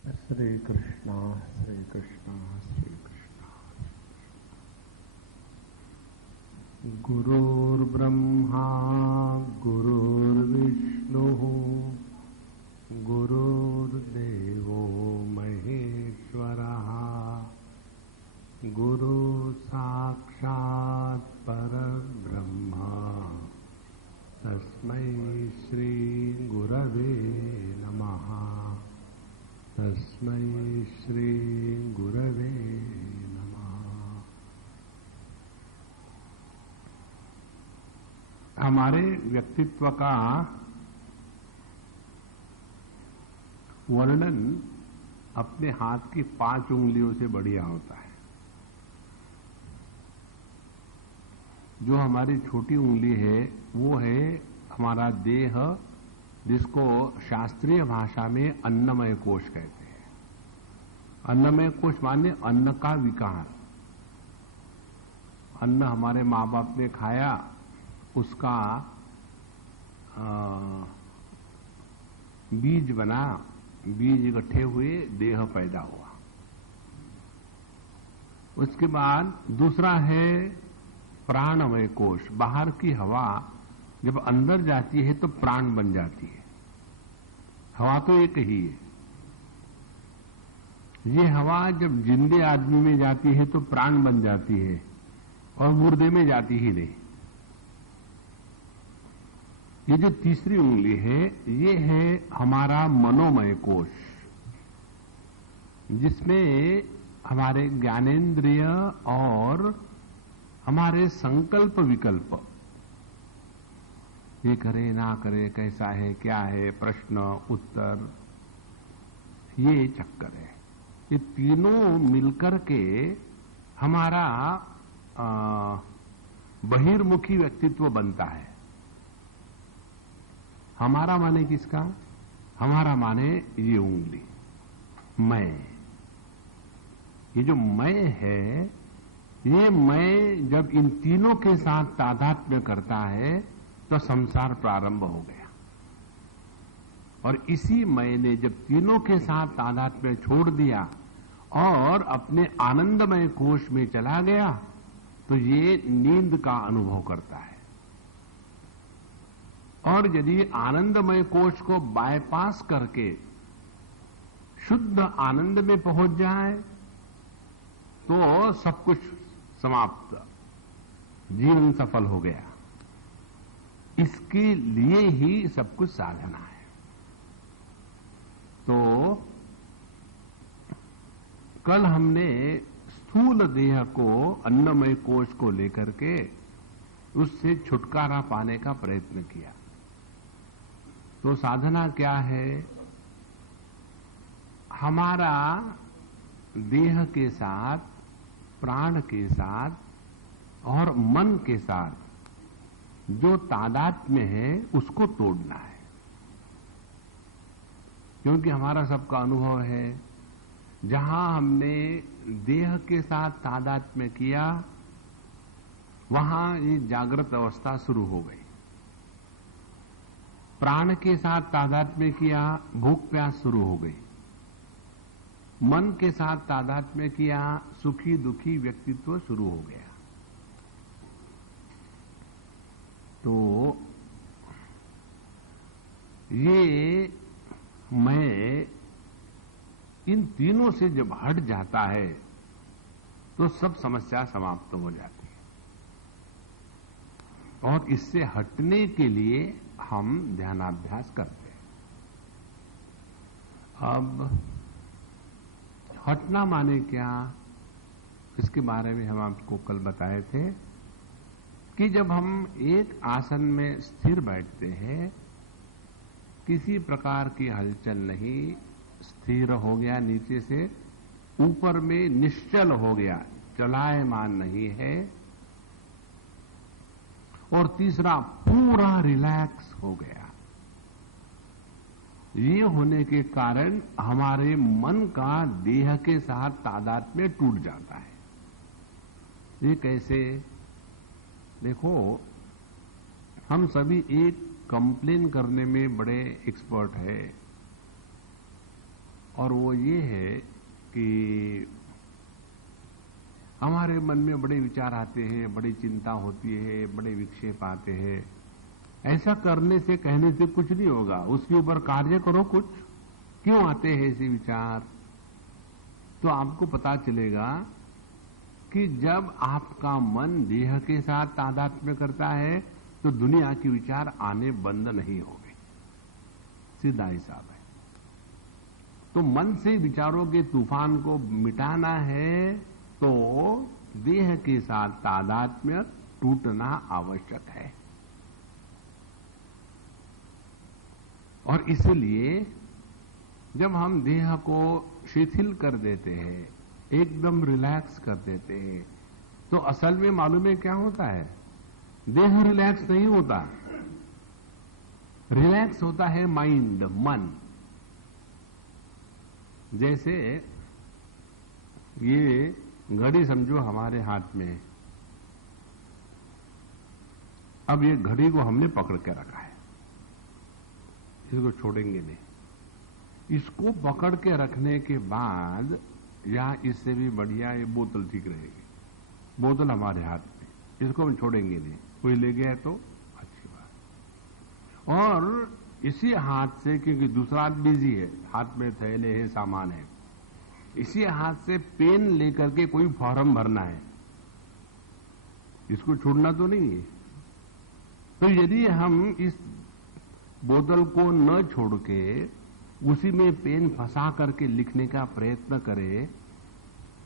श्री कृष्णा श्री कृष्णा श्री कृष्णा। गुरुर्ब्रह्मा गुरुर्विष्णुः गुरुर्देवो महेश्वरः गुरु साक्षात् परब्रह्म तस्मै श्री गुरवे नमः। तस्मै श्री गुरवे नमः। हमारे व्यक्तित्व का वर्णन अपने हाथ की 5 उंगलियों से बढ़िया होता है। जो हमारी छोटी उंगली है वो है हमारा देह, जिसको शास्त्रीय भाषा में अन्नमय कोश कहते हैं। अन्नमय कोश माने अन्न का विकार। अन्न हमारे माँ बाप ने खाया, उसका बीज बना, बीज इकट्ठे हुए, देह पैदा हुआ। उसके बाद दूसरा है प्राणमय कोश। बाहर की हवा जब अंदर जाती है तो प्राण बन जाती है। हवा तो एक ही है। ये हवा जब जिंदे आदमी में जाती है तो प्राण बन जाती है और मुर्दे में जाती ही नहीं। ये जो तीसरी उंगली है ये है हमारा मनोमय कोश, जिसमें हमारे ज्ञानेंद्रिय और हमारे संकल्प विकल्प, ये करे ना करे, कैसा है क्या है, प्रश्न उत्तर, ये चक्कर है। ये तीनों मिलकर के हमारा बहिर्मुखी व्यक्तित्व बनता है। हमारा माने किसका? हमारा माने ये उंगली, मैं। ये जो मैं है, ये मैं जब इन तीनों के साथ तादात्म्य करता है तो संसार प्रारंभ हो गया। और इसी मैं ने जब तीनों के साथ तादात्म्य छोड़ दिया और अपने आनंदमय कोश में चला गया तो ये नींद का अनुभव करता है। और यदि आनंदमय कोश को बायपास करके शुद्ध आनंद में पहुंच जाए तो सब कुछ समाप्त, जीवन सफल हो गया। इसके लिए ही सब कुछ साधना है। तो कल हमने स्थूल देह को, अन्नमय कोश को लेकर के उससे छुटकारा पाने का प्रयत्न किया। तो साधना क्या है? हमारा देह के साथ, प्राण के साथ और मन के साथ जो तादात्म्य है उसको तोड़ना है। क्योंकि हमारा सबका अनुभव है, जहां हमने देह के साथ तादात्म्य किया वहां ये जागृत अवस्था शुरू हो गई। प्राण के साथ तादात्म्य किया, भूख प्यास शुरू हो गई। मन के साथ तादात्म्य किया, सुखी दुखी व्यक्तित्व शुरू हो गया। तो ये मैं इन तीनों से जब हट जाता है तो सब समस्या समाप्त हो जाती है। और इससे हटने के लिए हम ध्यानाभ्यास करते हैं। अब हटना माने क्या, इसके बारे में हम आपको कल बताए थे कि जब हम एक आसन में स्थिर बैठते हैं, किसी प्रकार की हलचल नहीं, स्थिर हो गया, नीचे से ऊपर में निश्चल हो गया, चलायमान नहीं है। और तीसरा, पूरा रिलैक्स हो गया। ये होने के कारण हमारे मन का देह के साथ तादात्म्य टूट जाता है। ये कैसे? देखो, हम सभी एक कंप्लेन करने में बड़े एक्सपर्ट है और वो ये है कि हमारे मन में बड़े विचार आते हैं, बड़ी चिंता होती है, बड़े विक्षेप आते हैं। ऐसा करने से, कहने से कुछ नहीं होगा, उसके ऊपर कार्य करो कुछ। क्यों आते हैं ऐसे विचार? तो आपको पता चलेगा कि जब आपका मन देह के साथ तादात्म्य करता है तो दुनिया के विचार आने बंद नहीं होंगे। सीधा हिसाब है। तो मन से विचारों के तूफान को मिटाना है तो देह के साथ तादात्म्य टूटना आवश्यक है। और इसलिए जब हम देह को शिथिल कर देते हैं, एकदम रिलैक्स कर देते हैं, तो असल में मालूम है क्या होता है? देह रिलैक्स नहीं होता, रिलैक्स होता है माइंड, मन। जैसे ये घड़ी समझो हमारे हाथ में है। अब ये घड़ी को हमने पकड़ के रखा है, इसको छोड़ेंगे नहीं। इसको पकड़ के रखने के बाद या इससे भी बढ़िया ये बोतल ठीक रहेगी। बोतल हमारे हाथ में, इसको हम छोड़ेंगे नहीं। कोई ले गया तो अच्छी बात। और इसी हाथ से, क्योंकि दूसरा हाथ बिजी है, हाथ में थैले है, सामान है, इसी हाथ से पेन लेकर के कोई फॉर्म भरना है, इसको छोड़ना तो नहीं है। तो यदि हम इस बोतल को न छोड़ के उसी में पेन फंसा करके लिखने का प्रयत्न करें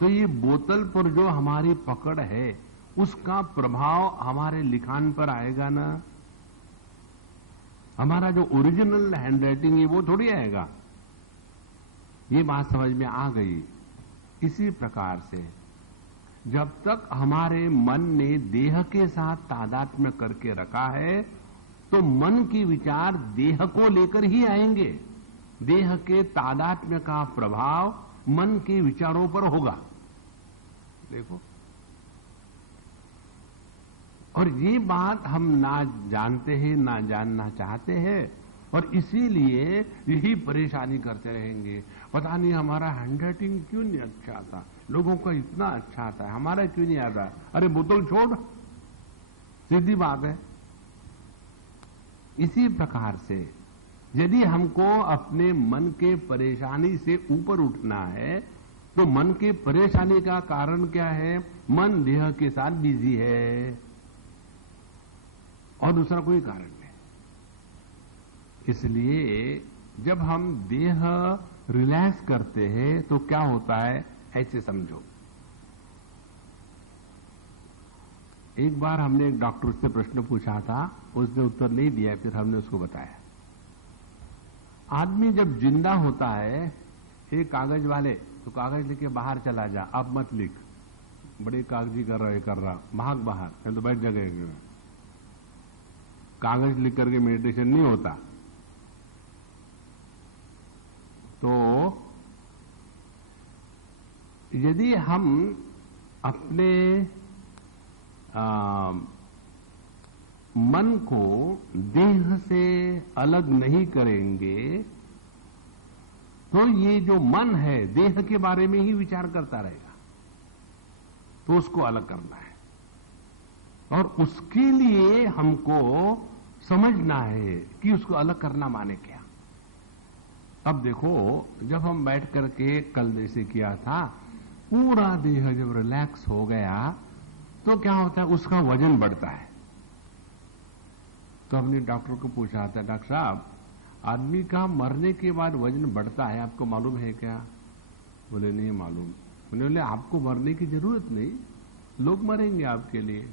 तो ये बोतल पर जो हमारी पकड़ है उसका प्रभाव हमारे लिखान पर आएगा ना। हमारा जो ओरिजिनल हैंडराइटिंग है वो थोड़ी आएगा। ये बात समझ में आ गई। इसी प्रकार से जब तक हमारे मन ने देह के साथ तादात्म्य करके रखा है तो मन के विचार देह को लेकर ही आएंगे। देह के तादात्म्य का प्रभाव मन के विचारों पर होगा। देखो, और ये बात हम ना जानते हैं, ना जानना चाहते हैं, और इसीलिए यही परेशानी करते रहेंगे। पता नहीं हमारा हैंडराइटिंग क्यों नहीं अच्छा आता, लोगों का इतना अच्छा आता है, हमारा क्यों नहीं आता। अरे बोतल छोड़, सीधी बात है। इसी प्रकार से यदि हमको अपने मन के परेशानी से ऊपर उठना है तो मन के परेशानी का कारण क्या है? मन देह के साथ बिजी है और दूसरा कोई कारण नहीं। इसलिए जब हम देह रिलैक्स करते हैं तो क्या होता है, ऐसे समझो। एक बार हमने एक डॉक्टर से प्रश्न पूछा था, उसने उत्तर नहीं दिया, फिर हमने उसको बताया। आदमी जब जिंदा होता है, एक कागज वाले तो कागज लेके बाहर चला जा, अब मत लिख, बड़े कागजी कर रहा, भाग बाहर, नहीं तो बैठ जगह में। कागज लिख करके मेडिटेशन नहीं होता। तो यदि हम अपने मन को देह से अलग नहीं करेंगे तो ये जो मन है देह के बारे में ही विचार करता रहेगा। तो उसको अलग करना है और उसके लिए हमको समझना है कि उसको अलग करना माने क्या। अब देखो, जब हम बैठ करके कल जैसे किया था, पूरा देह जब रिलैक्स हो गया तो क्या होता है, उसका वजन बढ़ता है। तो हमने डॉक्टर को पूछा था, डॉक्टर साहब आदमी का मरने के बाद वजन बढ़ता है, आपको मालूम है क्या? बोले नहीं मालूम। बोले आपको मरने की जरूरत नहीं, लोग मरेंगे आपके लिए।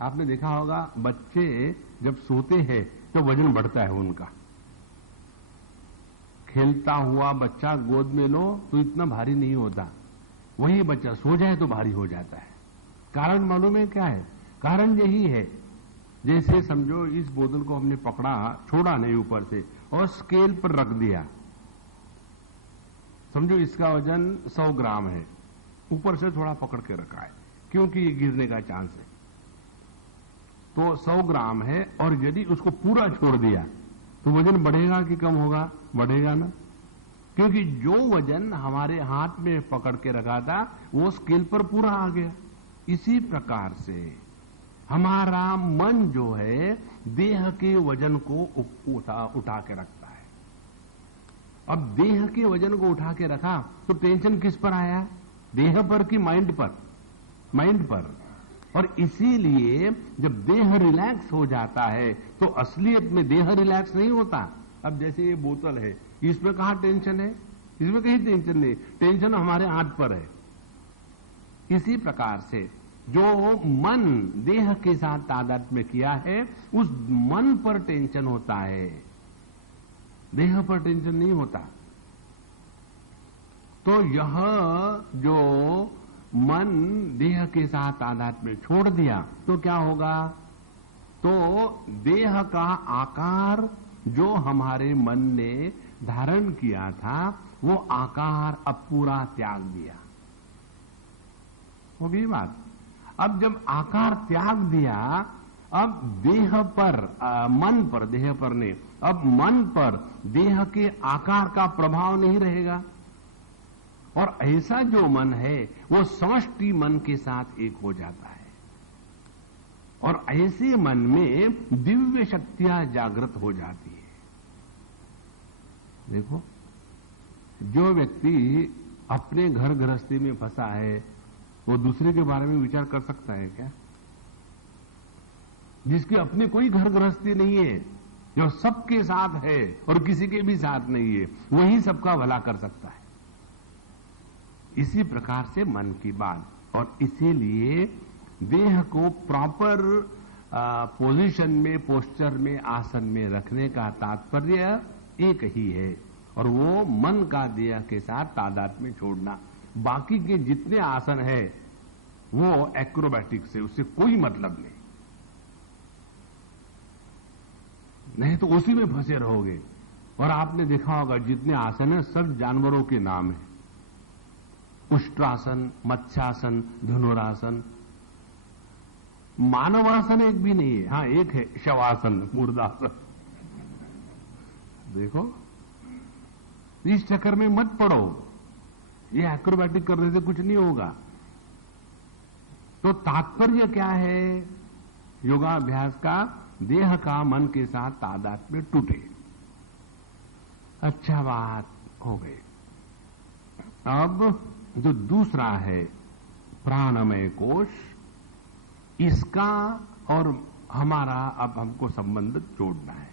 आपने देखा होगा बच्चे जब सोते हैं तो वजन बढ़ता है उनका। खेलता हुआ बच्चा गोद में लो तो इतना भारी नहीं होता, वही बच्चा सो जाए तो भारी हो जाता है। कारण मालूम है क्या है? कारण यही है, जैसे समझो इस बोतल को हमने पकड़ा, छोड़ा नहीं ऊपर से, और स्केल पर रख दिया। समझो इसका वजन 100 ग्राम है, ऊपर से थोड़ा पकड़ के रखा है क्योंकि ये गिरने का चांस है। तो 100 ग्राम है, और यदि उसको पूरा छोड़ दिया तो वजन बढ़ेगा कि कम होगा? बढ़ेगा ना। क्योंकि जो वजन हमारे हाथ में पकड़ के रखा था वो स्केल पर पूरा आ गया। इसी प्रकार से हमारा मन जो है देह के वजन को उठा के रखता है। अब देह के वजन को उठा के रखा तो टेंशन किस पर आया? देह पर कि माइंड पर? माइंड पर। और इसीलिए जब देह रिलैक्स हो जाता है तो असलियत में देह रिलैक्स नहीं होता। अब जैसे ये बोतल है, इसमें कहां टेंशन है? इसमें कहीं टेंशन नहीं, टेंशन हमारे हाथ पर है। इसी प्रकार से जो मन देह के साथ तादात्म्य में किया है उस मन पर टेंशन होता है, देह पर टेंशन नहीं होता। तो यह जो मन देह के साथ तादात्म्य में छोड़ दिया तो क्या होगा? तो देह का आकार जो हमारे मन ने धारण किया था वो आकार अब पूरा त्याग दिया। वो भी बात। अब जब आकार त्याग दिया, अब देह पर मन पर, देह पर नहीं, अब मन पर देह के आकार का प्रभाव नहीं रहेगा। और ऐसा जो मन है वो समष्टि मन के साथ एक हो जाता है और ऐसे मन में दिव्य शक्तियां जागृत हो जाती है। देखो, जो व्यक्ति अपने घर गृहस्थी में फंसा है वो दूसरे के बारे में विचार कर सकता है क्या? जिसकी अपनी कोई घर गृहस्थी नहीं है, जो सबके साथ है और किसी के भी साथ नहीं है, वही सबका भला कर सकता है। इसी प्रकार से मन की बात। और इसीलिए देह को प्रॉपर पोजीशन में, पोस्चर में, आसन में रखने का तात्पर्य एक ही है और वो मन का देह के साथ तादात्म्य में छोड़ना। बाकी के जितने आसन है वो एक्रोबैटिक से, उससे कोई मतलब नहीं तो उसी में फंसे रहोगे। और आपने देखा होगा जितने आसन है सब जानवरों के नाम है। उष्ट्रासन, मत्स्यासन, धनुरासन, मानवासन एक भी नहीं है। हाँ, एक है शवासन, मुर्दासन। देखो, इस चक्कर में मत पड़ो, ये एक्रोबैटिक करने से कुछ नहीं होगा। तो तात्पर्य क्या है योगाभ्यास का? देह का मन के साथ तादात्म्य में टूटे। अच्छा, बात हो गई। अब जो दूसरा है प्राणमय कोश, इसका और हमारा अब हमको संबंध जोड़ना है।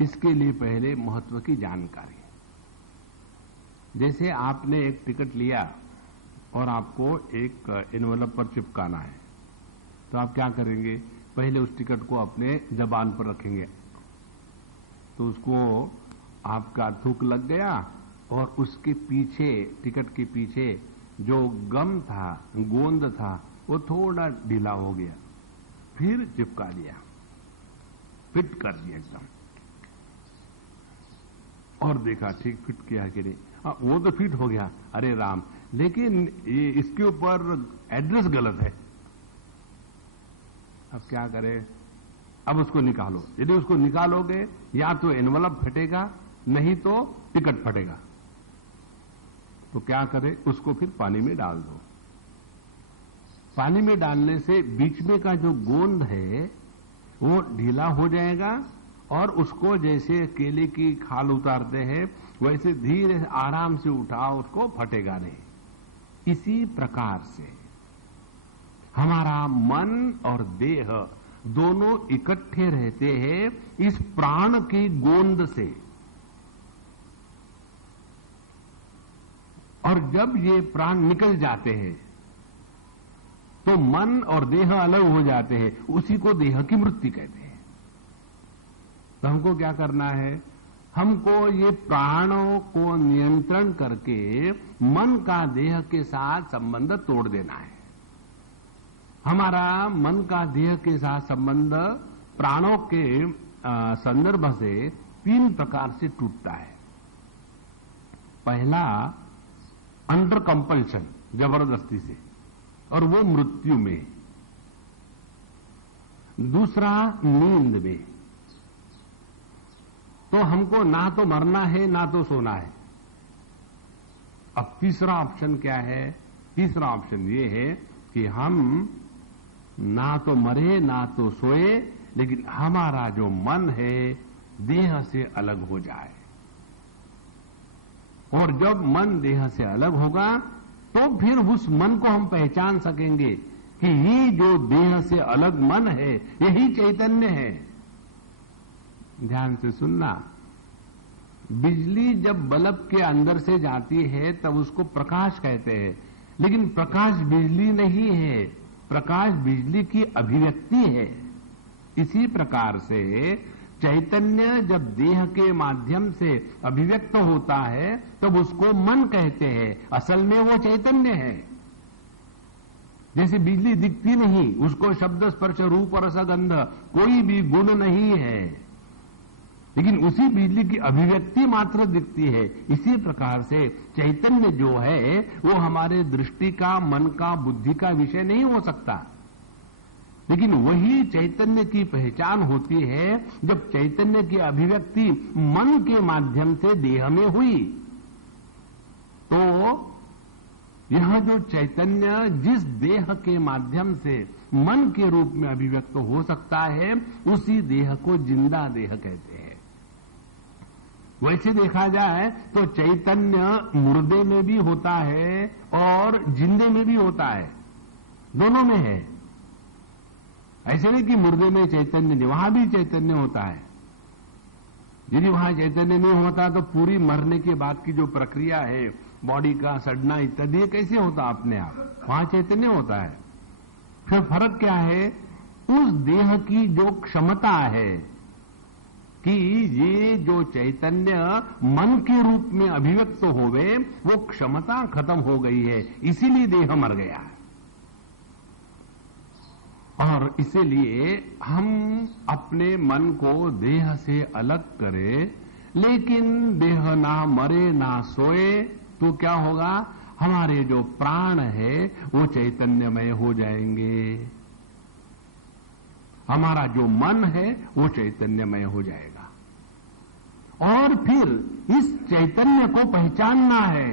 इसके लिए पहले महत्व की जानकारी। जैसे आपने एक टिकट लिया और आपको एक एनवेलप पर चिपकाना है, तो आप क्या करेंगे? पहले उस टिकट को अपने जबान पर रखेंगे, तो उसको आपका थूक लग गया और उसके पीछे, टिकट के पीछे जो गम था, गोंद था, वो थोड़ा ढीला हो गया, फिर चिपका दिया, फिट कर दिया एकदम, और देखा ठीक फिट किया कि नहीं। वो तो फिट हो गया, अरे राम, लेकिन ये इसके ऊपर एड्रेस गलत है। अब क्या करें? अब उसको निकालो। यदि उसको निकालोगे या तो एनवलप फटेगा, नहीं तो टिकट फटेगा। तो क्या करें? उसको फिर पानी में डाल दो। पानी में डालने से बीच में का जो गोंद है वो ढीला हो जाएगा और उसको जैसे केले की खाल उतारते हैं वैसे धीरे आराम से उठाओ, उसको फटेगा नहीं। इसी प्रकार से हमारा मन और देह दोनों इकट्ठे रहते हैं इस प्राण की गोंद से। और जब ये प्राण निकल जाते हैं तो मन और देह अलग हो जाते हैं, उसी को देह की मृत्यु कहते हैं। तो हमको क्या करना है? हमको ये प्राणों को नियंत्रण करके मन का देह के साथ संबंध तोड़ देना है। हमारा मन का देह के साथ संबंध प्राणों के संदर्भ से 3 प्रकार से टूटता है। पहला अंडर कंपल्शन, जबरदस्ती से, और वो मृत्यु में। दूसरा नींद में, तो हमको ना तो मरना है ना तो सोना है। अब तीसरा ऑप्शन क्या है? तीसरा ऑप्शन ये है कि हम ना तो मरे ना तो सोए, लेकिन हमारा जो मन है देह से अलग हो जाए। और जब मन देह से अलग होगा तो फिर उस मन को हम पहचान सकेंगे कि ये जो देह से अलग मन है यही चैतन्य है। ध्यान से सुनना, बिजली जब बल्ब के अंदर से जाती है तब उसको प्रकाश कहते हैं, लेकिन प्रकाश बिजली नहीं है, प्रकाश बिजली की अभिव्यक्ति है। इसी प्रकार से चैतन्य जब देह के माध्यम से अभिव्यक्त होता है तब उसको मन कहते हैं, असल में वो चैतन्य है। जैसे बिजली दिखती नहीं, उसको शब्द स्पर्श रूप और रसगंध कोई भी गुण नहीं है, लेकिन उसी बिजली की अभिव्यक्ति मात्र दिखती है। इसी प्रकार से चैतन्य जो है वो हमारे दृष्टि का, मन का, बुद्धि का विषय नहीं हो सकता, लेकिन वही चैतन्य की पहचान होती है जब चैतन्य की अभिव्यक्ति मन के माध्यम से देह में हुई। तो यह जो चैतन्य जिस देह के माध्यम से मन के रूप में अभिव्यक्त हो सकता है उसी देह को जिंदा देह कहते हैं। वैसे देखा जाए तो चैतन्य मुर्दे में भी होता है और जिंदे में भी होता है, दोनों में है। ऐसे नहीं कि मुर्दे में चैतन्य नहीं, वहां भी चैतन्य होता है। यदि वहां चैतन्य नहीं होता तो पूरी मरने के बाद की जो प्रक्रिया है, बॉडी का सड़ना इत्यादि, कैसे होता अपने आप? वहां चैतन्य होता है। फिर फर्क क्या है? उस देह की जो क्षमता है कि ये जो चैतन्य मन के रूप में अभिव्यक्त होवे, वो क्षमता खत्म हो गई है, इसीलिए देह मर गया है। और इसीलिए हम अपने मन को देह से अलग करें, लेकिन देह ना मरे ना सोए तो क्या होगा? हमारे जो प्राण है वो चैतन्यमय हो जाएंगे, हमारा जो मन है वो चैतन्यमय हो जाएगा। और फिर इस चैतन्य को पहचानना है।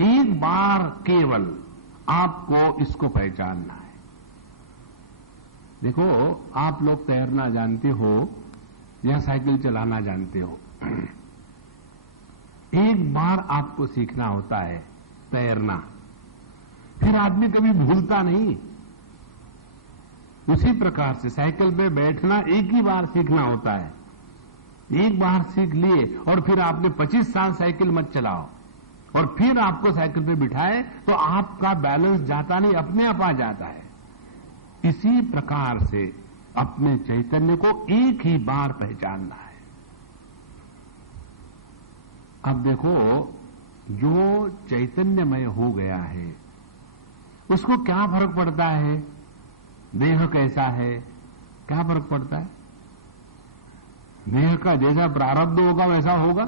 एक बार केवल आपको इसको पहचानना है। देखो, आप लोग तैरना जानते हो या साइकिल चलाना जानते हो, एक बार आपको सीखना होता है तैरना, फिर आदमी कभी भूलता नहीं। उसी प्रकार से साइकिल पे बैठना एक ही बार सीखना होता है। एक बार सीख लिए और फिर आपने 25 साल साइकिल मत चलाओ और फिर आपको साइकिल पे बिठाए तो आपका बैलेंस जाता नहीं, अपने आप आ जाता है। इसी प्रकार से अपने चैतन्य को एक ही बार पहचानना है। अब देखो, जो चैतन्यमय हो गया है उसको क्या फर्क पड़ता है? देह कैसा है, क्या फर्क पड़ता है? देह का जैसा प्रारब्ध होगा वैसा होगा,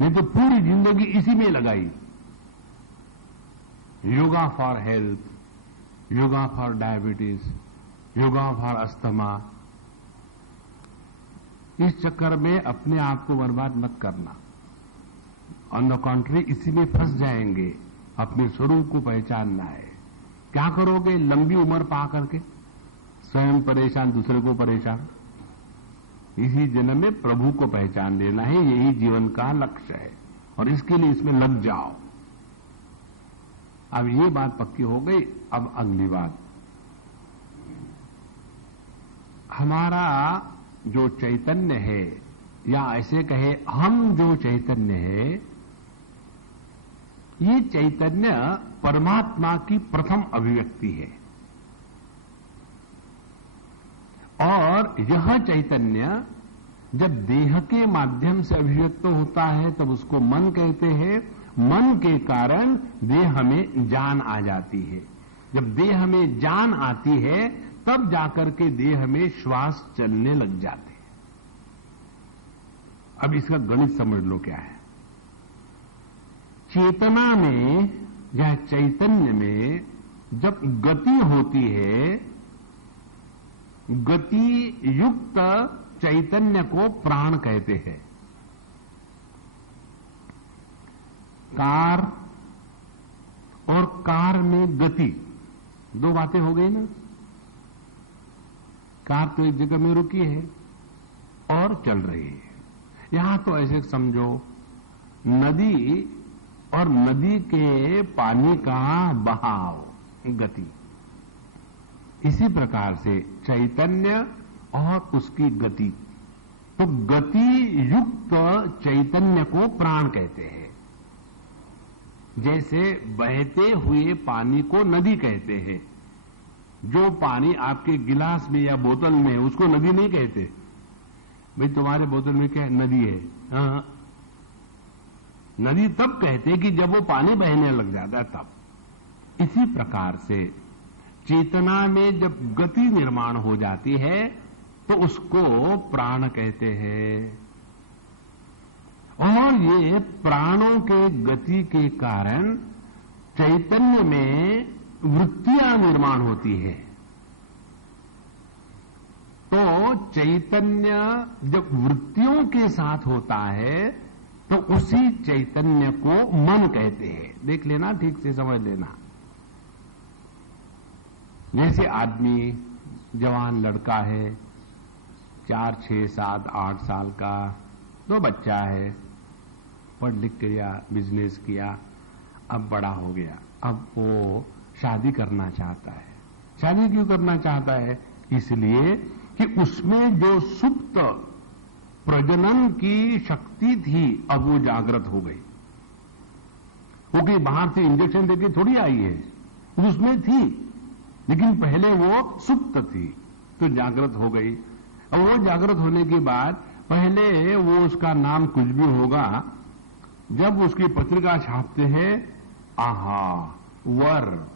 नहीं तो पूरी जिंदगी इसी में लगाई। Yoga for health, yoga for diabetes, yoga for asthma, इस चक्कर में अपने आप को बर्बाद मत करना। ऑन द कॉन्ट्री इसी में फंस जाएंगे। अपने स्वरूप को पहचानना है। क्या करोगे लंबी उम्र पा करके? स्वयं परेशान, दूसरे को परेशान। इसी जन्म में प्रभु को पहचान लेना है, यही जीवन का लक्ष्य है और इसके लिए इसमें लग जाओ। अब ये बात पक्की हो गई। अब अगली बात, हमारा जो चैतन्य है, या ऐसे कहे हम जो चैतन्य है, ये चैतन्य परमात्मा की प्रथम अभिव्यक्ति है। और यह चैतन्य जब देह के माध्यम से अभिव्यक्त होता है तब उसको मन कहते हैं। मन के कारण देह में जान आ जाती है। जब देह में जान आती है तब जाकर के देह में श्वास चलने लग जाते हैं। अब इसका गणित समझ लो क्या है। चेतना में या चैतन्य में जब गति होती है, गति युक्त चैतन्य को प्राण कहते हैं। कार और कार में गति, दो बातें हो गई ना। कार तो एक जगह में रुकी है और चल रही है। यहां तो ऐसे समझो, नदी और नदी के पानी का बहाव, गति। इसी प्रकार से चैतन्य और उसकी गति, तो गति युक्त चैतन्य को प्राण कहते हैं। जैसे बहते हुए पानी को नदी कहते हैं। जो पानी आपके गिलास में या बोतल में है उसको नदी नहीं कहते। भाई तुम्हारे बोतल में क्या है? नदी है। हाँ, नदी तब कहते कि जब वो पानी बहने लग जाता है तब। इसी प्रकार से चेतना में जब गति निर्माण हो जाती है तो उसको प्राण कहते हैं। और ये प्राणों के गति के कारण चैतन्य में वृत्तियां निर्माण होती है। तो चैतन्य जब वृत्तियों के साथ होता है तो उसी चैतन्य को मन कहते हैं। देख लेना, ठीक से समझ लेना। जैसे आदमी जवान लड़का है, 4, 6, 7, 8 साल का, 2 बच्चा है, पढ़ लिख किया, बिजनेस किया, अब बड़ा हो गया, अब वो शादी करना चाहता है। शादी क्यों करना चाहता है? इसलिए कि उसमें जो सुप्त प्रजनन की शक्ति थी अब वो जागृत हो गई। वो कि बाहर से इंजेक्शन देके थोड़ी आई है, उसमें थी, लेकिन पहले वो सुप्त थी तो जागृत हो गई। अब वो जागृत होने के बाद पहले वो उसका नाम कुछ भी होगा, जब उसकी पत्रिका छापते हैं, आहा, वर,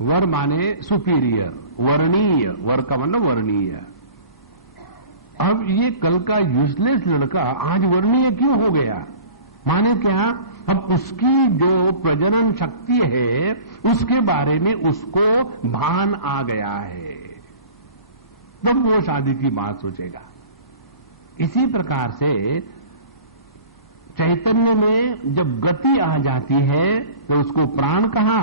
वर माने सुपीरियर, वर्णीय, वर का मतलब वर्णीय। अब ये कल का यूजलेस लड़का आज वर्णीय क्यों हो गया? माने क्या? अब उसकी जो प्रजनन शक्ति है उसके बारे में उसको भान आ गया है, तब वो शादी की बात सोचेगा। इसी प्रकार से चैतन्य में जब गति आ जाती है तो उसको प्राण कहा,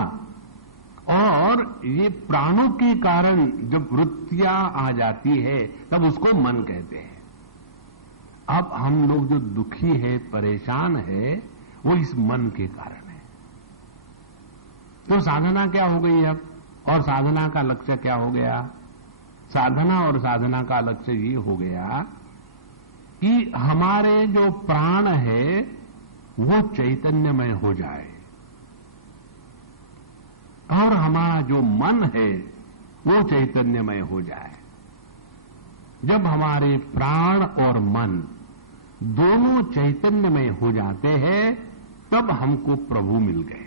और ये प्राणों के कारण जब वृत्तियां आ जाती है तब उसको मन कहते हैं। अब हम लोग जो दुखी है, परेशान है, वो इस मन के कारण है। तो साधना क्या हो गई अब? और साधना का लक्ष्य क्या हो गया? साधना और साधना का लक्ष्य ये हो गया कि हमारे जो प्राण है वो चैतन्यमय हो जाए, और हमारा जो मन है वो चैतन्यमय हो जाए। जब हमारे प्राण और मन दोनों चैतन्यमय हो जाते हैं तब हमको प्रभु मिल गए।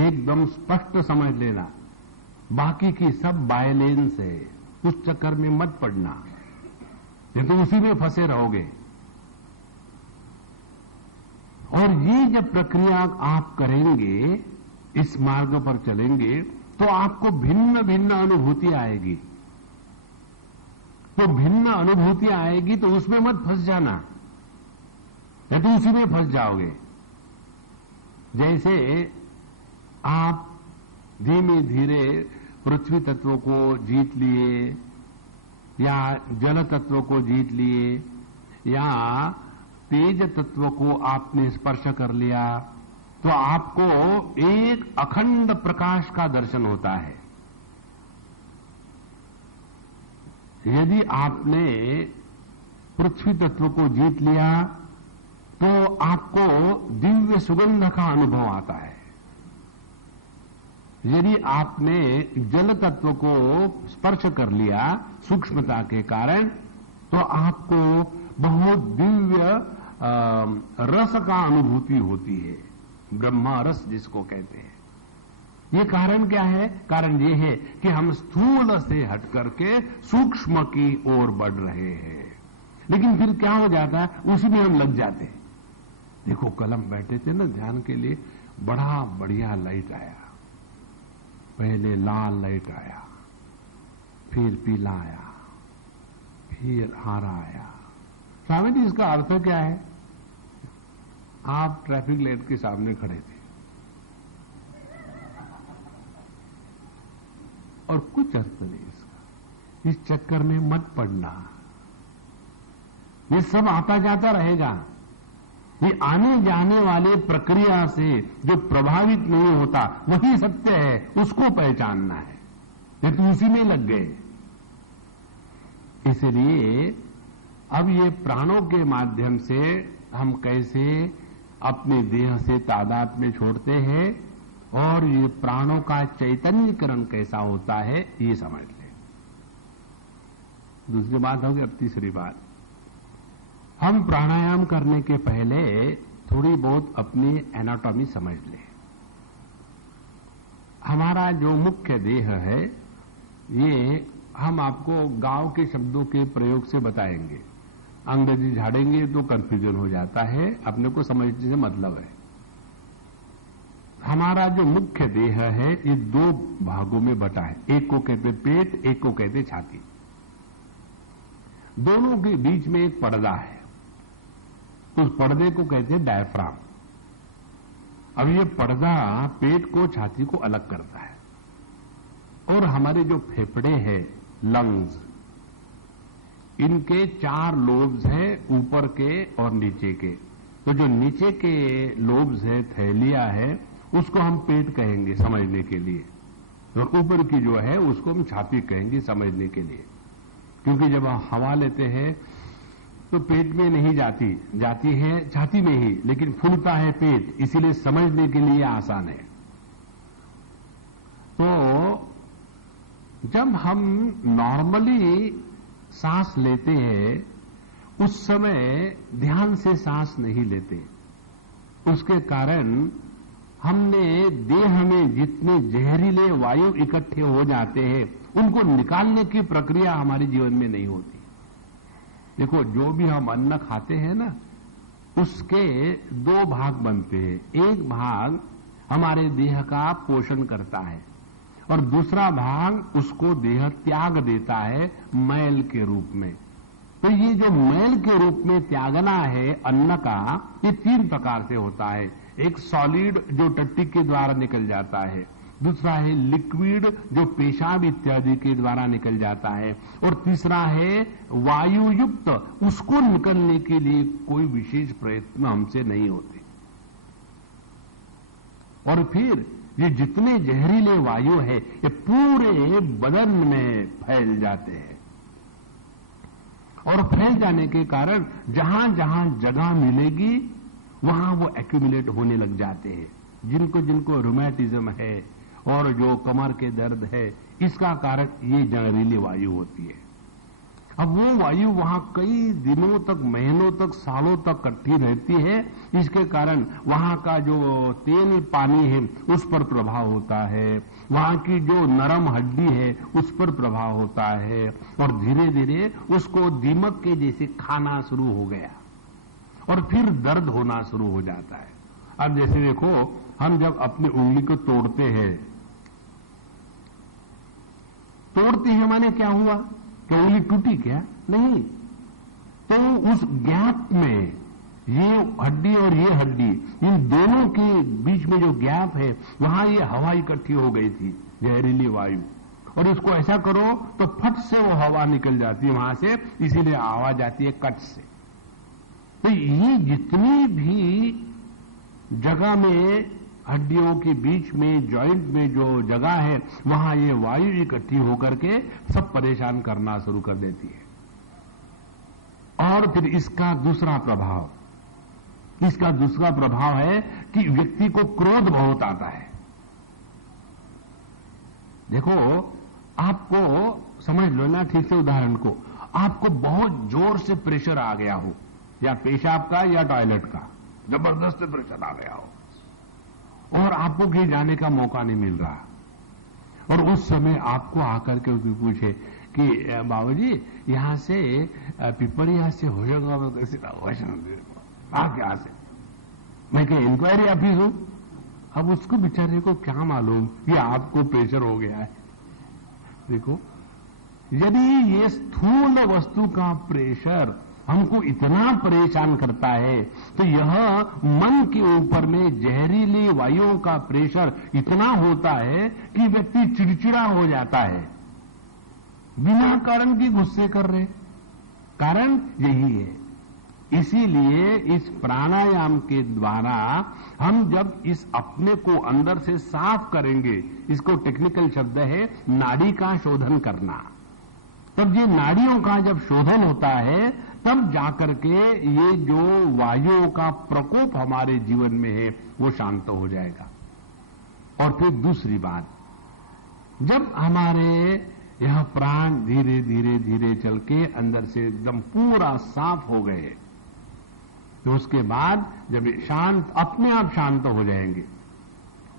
एकदम स्पष्ट समझ लेना, बाकी की सब बायलेंस है, उस चक्कर में मत पड़ना, नहीं तो उसी में फंसे रहोगे। और ये जब प्रक्रिया आप करेंगे, इस मार्ग पर चलेंगे, तो आपको भिन्न भिन्न अनुभूति आएगी। तो भिन्न अनुभूति आएगी तो उसमें मत फंस जाना, नहीं तो उसी में फंस जाओगे। जैसे आप धीमे धीरे पृथ्वी तत्वों को जीत लिए, या जल तत्व को जीत लिए, या तेज तत्व को आपने स्पर्श कर लिया, तो आपको एक अखंड प्रकाश का दर्शन होता है। यदि आपने पृथ्वी तत्व को जीत लिया तो आपको दिव्य सुगंध का अनुभव आता है। यदि आपने जल तत्व को स्पर्श कर लिया सूक्ष्मता के कारण, तो आपको बहुत दिव्य रस का अनुभूति होती है, ब्रह्मा रस जिसको कहते हैं। ये कारण क्या है? कारण ये है कि हम स्थूल से हट करके सूक्ष्म की ओर बढ़ रहे हैं। लेकिन फिर क्या हो जाता है, उसी में हम लग जाते हैं। देखो, कल हम बैठे थे ना ध्यान के लिए, बड़ा बढ़िया लाइट आया, पहले लाल लाइट आया, फिर पिलाया, फिर हराया। स्वामी जी, इसका अर्थ क्या है? आप ट्रैफिक लाइट के सामने खड़े थे और कुछ अर्थ नहीं इसका। इस चक्कर में मत पड़ना, ये सब आता जाता रहेगा। ये आने जाने वाले प्रक्रिया से जो प्रभावित नहीं होता वही सत्य है, उसको पहचानना है। ये तो उसी में लग गए। इसलिए अब ये प्राणों के माध्यम से हम कैसे अपने देह से तादाद में छोड़ते हैं और ये प्राणों का चैतन्यकरण कैसा होता है, ये समझ लें। दूसरी बात होगी। अब तीसरी बात, हम प्राणायाम करने के पहले थोड़ी बहुत अपनी एनाटॉमी समझ लें। हमारा जो मुख्य देह है, ये हम आपको गांव के शब्दों के प्रयोग से बताएंगे। अंग्रेजी झाड़ेंगे तो कंफ्यूजन हो जाता है, अपने को समझने से मतलब है। हमारा जो मुख्य देह है ये दो भागों में बटा है। एक को कहते पेट, एक को कहते छाती। दोनों के बीच में एक पर्दा है, उस पर्दे को कहते हैं डायफ्राम। अब ये पर्दा पेट को, छाती को अलग करता है। और हमारे जो फेफड़े हैं, लंग्स, इनके 4 लोब्स हैं, ऊपर के और नीचे के। तो जो नीचे के लोब्स है, थैलिया है, उसको हम पेट कहेंगे समझने के लिए, और ऊपर की जो है उसको हम छाती कहेंगे समझने के लिए। क्योंकि जब हम हवा लेते हैं तो पेट में नहीं जाती, जाती है छाती में ही, लेकिन फूलता है पेट, इसीलिए समझने के लिए आसान है। तो जब हम नॉर्मली सांस लेते हैं उस समय ध्यान से सांस नहीं लेते। उसके कारण हमने देह में जितने जहरीले वायु इकट्ठे हो जाते हैं उनको निकालने की प्रक्रिया हमारे जीवन में नहीं होती। देखो, जो भी हम अन्न खाते हैं ना, उसके 2 भाग बनते हैं। एक भाग हमारे देह का पोषण करता है और दूसरा भाग उसको देह त्याग देता है मैल के रूप में। तो ये जो मैल के रूप में त्यागना है अन्न का, ये 3 प्रकार से होता है। एक सॉलिड जो टट्टी के द्वारा निकल जाता है, दूसरा है लिक्विड जो पेशाब इत्यादि के द्वारा निकल जाता है, और तीसरा है वायु युक्त, उसको निकलने के लिए कोई विशेष प्रयत्न हमसे नहीं होते। और फिर ये जितने जहरीले वायु है ये पूरे बदन में फैल जाते हैं, और फैल जाने के कारण जहां जहां जगह मिलेगी वहां वो एक्यूमुलेट होने लग जाते हैं। जिनको जिनको रूमेटिज्म है और जो कमर के दर्द है, इसका कारण ये जहरीली वायु होती है। अब वो वायु वहां कई दिनों तक, महीनों तक, सालों तक इकट्ठी रहती है। इसके कारण वहां का जो तेल पानी है उस पर प्रभाव होता है, वहां की जो नरम हड्डी है उस पर प्रभाव होता है, और धीरे धीरे उसको दीमक के जैसे खाना शुरू हो गया और फिर दर्द होना शुरू हो जाता है। अब जैसे देखो, हम जब अपनी उंगली को तोड़ते हैं, तोड़ते हैं माने क्या हुआ? क्या उंगली टूटी क्या? नहीं। तो उस गैप में ये हड्डी और ये हड्डी, इन दोनों के बीच में जो गैप है वहां ये हवा इकट्ठी हो गई थी, जहरीली वायु, और इसको ऐसा करो तो फट से वो हवा निकल जाती है वहां से, इसीलिए आवाज आती है कट से। तो ये जितनी भी जगह में, हड्डियों के बीच में, जॉइंट में जो जगह है, वहां ये वायु इकट्ठी होकर के सब परेशान करना शुरू कर देती है। और फिर इसका दूसरा प्रभाव है कि व्यक्ति को क्रोध बहुत आता है। देखो, आपको समझ लो ना ठीक से उदाहरण को, आपको बहुत जोर से प्रेशर आ गया हो, या पेशाब का या टॉयलेट का जबरदस्त प्रेशर आ गया हो, और आपको कहीं जाने का मौका नहीं मिल रहा, और उस समय आपको आकर के उसको पूछे कि बाबूजी यहां से पिपरिया से हो जाएगा, कैसे क्या से, मैं क्या इंक्वायरी ऑफिस हूं? अब उसको बेचारे को क्या मालूम कि आपको प्रेशर हो गया है। देखो, यदि ये स्थूल वस्तु का प्रेशर हमको इतना परेशान करता है, तो यह मन के ऊपर में जहरीली वायुओं का प्रेशर इतना होता है कि व्यक्ति चिड़चिड़ा हो जाता है, बिना कारण के गुस्से कर रहे। कारण यही है। इसीलिए इस प्राणायाम के द्वारा हम जब इस अपने को अंदर से साफ करेंगे, इसको टेक्निकल शब्द है नाड़ी का शोधन करना, तब ये नाड़ियों का जब शोधन होता है तब जाकर के ये जो वायुओं का प्रकोप हमारे जीवन में है वो शांत हो जाएगा। और फिर दूसरी बात, जब हमारे यह प्राण धीरे धीरे धीरे चल के अंदर से एकदम पूरा साफ हो गए, तो उसके बाद जब ये शांत अपने आप शांत हो जाएंगे।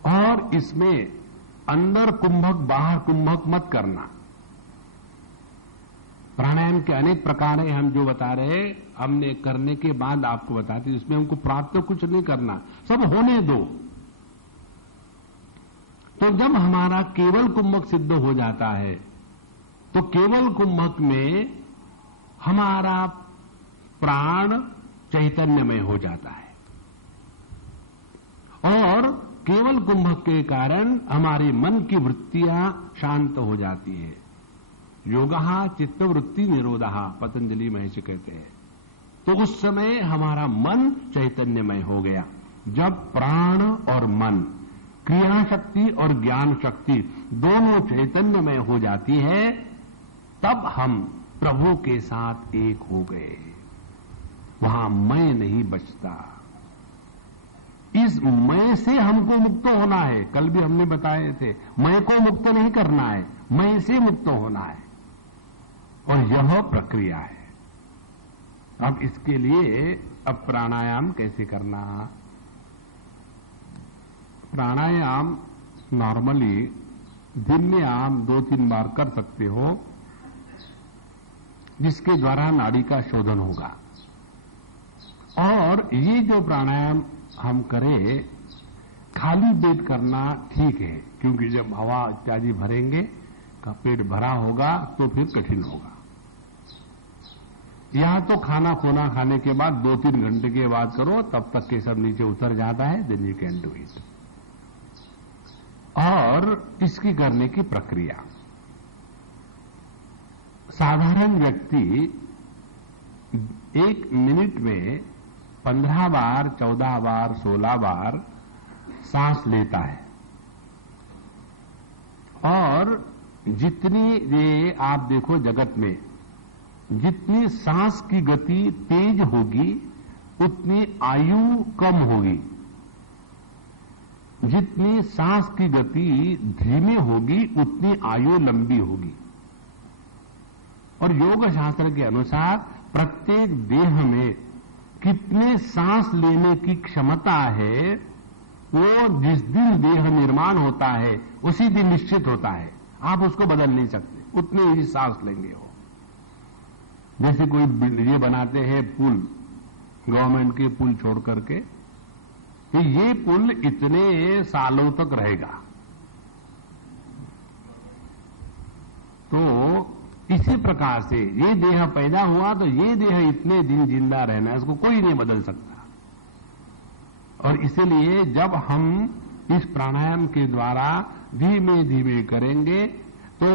और इसमें अंदर कुंभक बाहर कुंभक मत करना। प्राणायाम के अनेक प्रकार हैं, हम जो बता रहे हमने करने के बाद आपको बताते, इसमें हमको प्राप्त कुछ नहीं करना, सब होने दो। तो जब हमारा केवल कुंभक सिद्ध हो जाता है तो केवल कुंभक में हमारा प्राण चैतन्यमय हो जाता है और केवल कुंभक के कारण हमारे मन की वृत्तियां शांत हो जाती है। योगः चित्तवृत्ति निरोधः पतंजलि महर्षि कहते हैं। तो उस समय हमारा मन चैतन्यमय हो गया। जब प्राण और मन, क्रिया शक्ति और ज्ञान शक्ति दोनों चैतन्यमय हो जाती है, तब हम प्रभु के साथ एक हो गए। वहां मैं नहीं बचता। इस मैं से हमको मुक्त होना है। कल भी हमने बताए थे, मैं को मुक्त नहीं करना है, मैं से मुक्त होना है। और यह प्रक्रिया है। अब इसके लिए अब प्राणायाम कैसे करना? प्राणायाम नॉर्मली दिन में आप 2-3 बार कर सकते हो, जिसके द्वारा नाड़ी का शोधन होगा। और ये जो प्राणायाम हम करें, खाली पेट करना ठीक है, क्योंकि जब हवा इत्यादि भरेंगे का पेट भरा होगा तो फिर कठिन होगा। यहां तो खाना खोना खाने के बाद 2-3 घंटे के बाद करो, तब तक के सब नीचे उतर जाता है, then you can do it. और इसकी करने की प्रक्रिया, साधारण व्यक्ति 1 मिनट में 15 बार, 14 बार, 16 बार सांस लेता है। और जितनी ये आप देखो जगत में जितनी सांस की गति तेज होगी उतनी आयु कम होगी, जितनी सांस की गति धीमी होगी उतनी आयु लंबी होगी। और योग शास्त्र के अनुसार प्रत्येक देह में कितने सांस लेने की क्षमता है, वो जिस दिन देह निर्माण होता है उसी दिन निश्चित होता है। आप उसको बदल नहीं सकते, उतने ही सांस लेंगे हो। जैसे कोई ये बनाते हैं पुल, गवर्नमेंट के पुल छोड़ करके, तो ये पुल इतने सालों तक रहेगा। तो इसी प्रकार से ये देह पैदा हुआ तो ये देह इतने दिन जिंदा रहना है, इसको कोई नहीं बदल सकता। और इसीलिए जब हम इस प्राणायाम के द्वारा धीमे धीमे करेंगे तो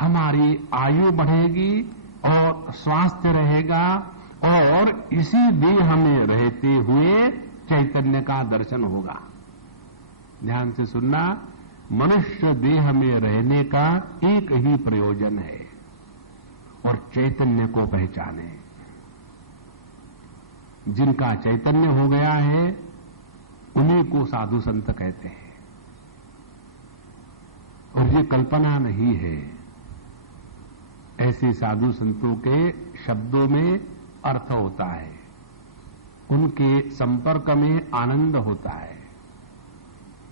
हमारी आयु बढ़ेगी और स्वास्थ्य रहेगा, और इसी देह में रहते हुए चैतन्य का दर्शन होगा। ध्यान से सुनना, मनुष्य देह में रहने का एक ही प्रयोजन है, और चैतन्य को पहचाने। जिनका चैतन्य हो गया है उन्हीं को साधु संत कहते हैं। और ये कल्पना नहीं है, ऐसे साधु संतों के शब्दों में अर्थ होता है, उनके संपर्क में आनंद होता है।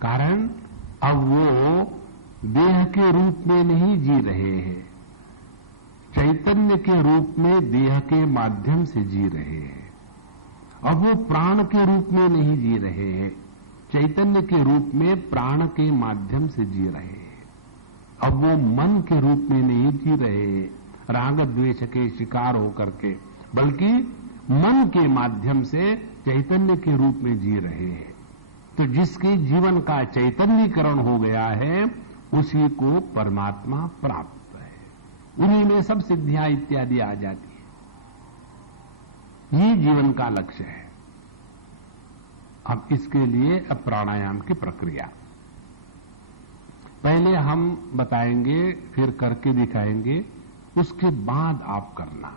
कारण अब वो देह के रूप में नहीं जी रहे हैं, चैतन्य के रूप में देह के माध्यम से जी रहे हैं। अब वो प्राण के रूप में नहीं जी रहे हैं, चैतन्य के रूप में प्राण के माध्यम से जी रहे हैं। अब वो मन के रूप में नहीं जी रहे राग द्वेष के शिकार होकर के, बल्कि मन के माध्यम से चैतन्य के रूप में जी रहे हैं। तो जिसके जीवन का चैतन्यीकरण हो गया है उसी को परमात्मा प्राप्त है, उन्हीं में सब सिद्धियां इत्यादि आ जाती है। ये जीवन का लक्ष्य है। अब इसके लिए अब प्राणायाम की प्रक्रिया पहले हम बताएंगे, फिर करके दिखाएंगे, उसके बाद आप करना।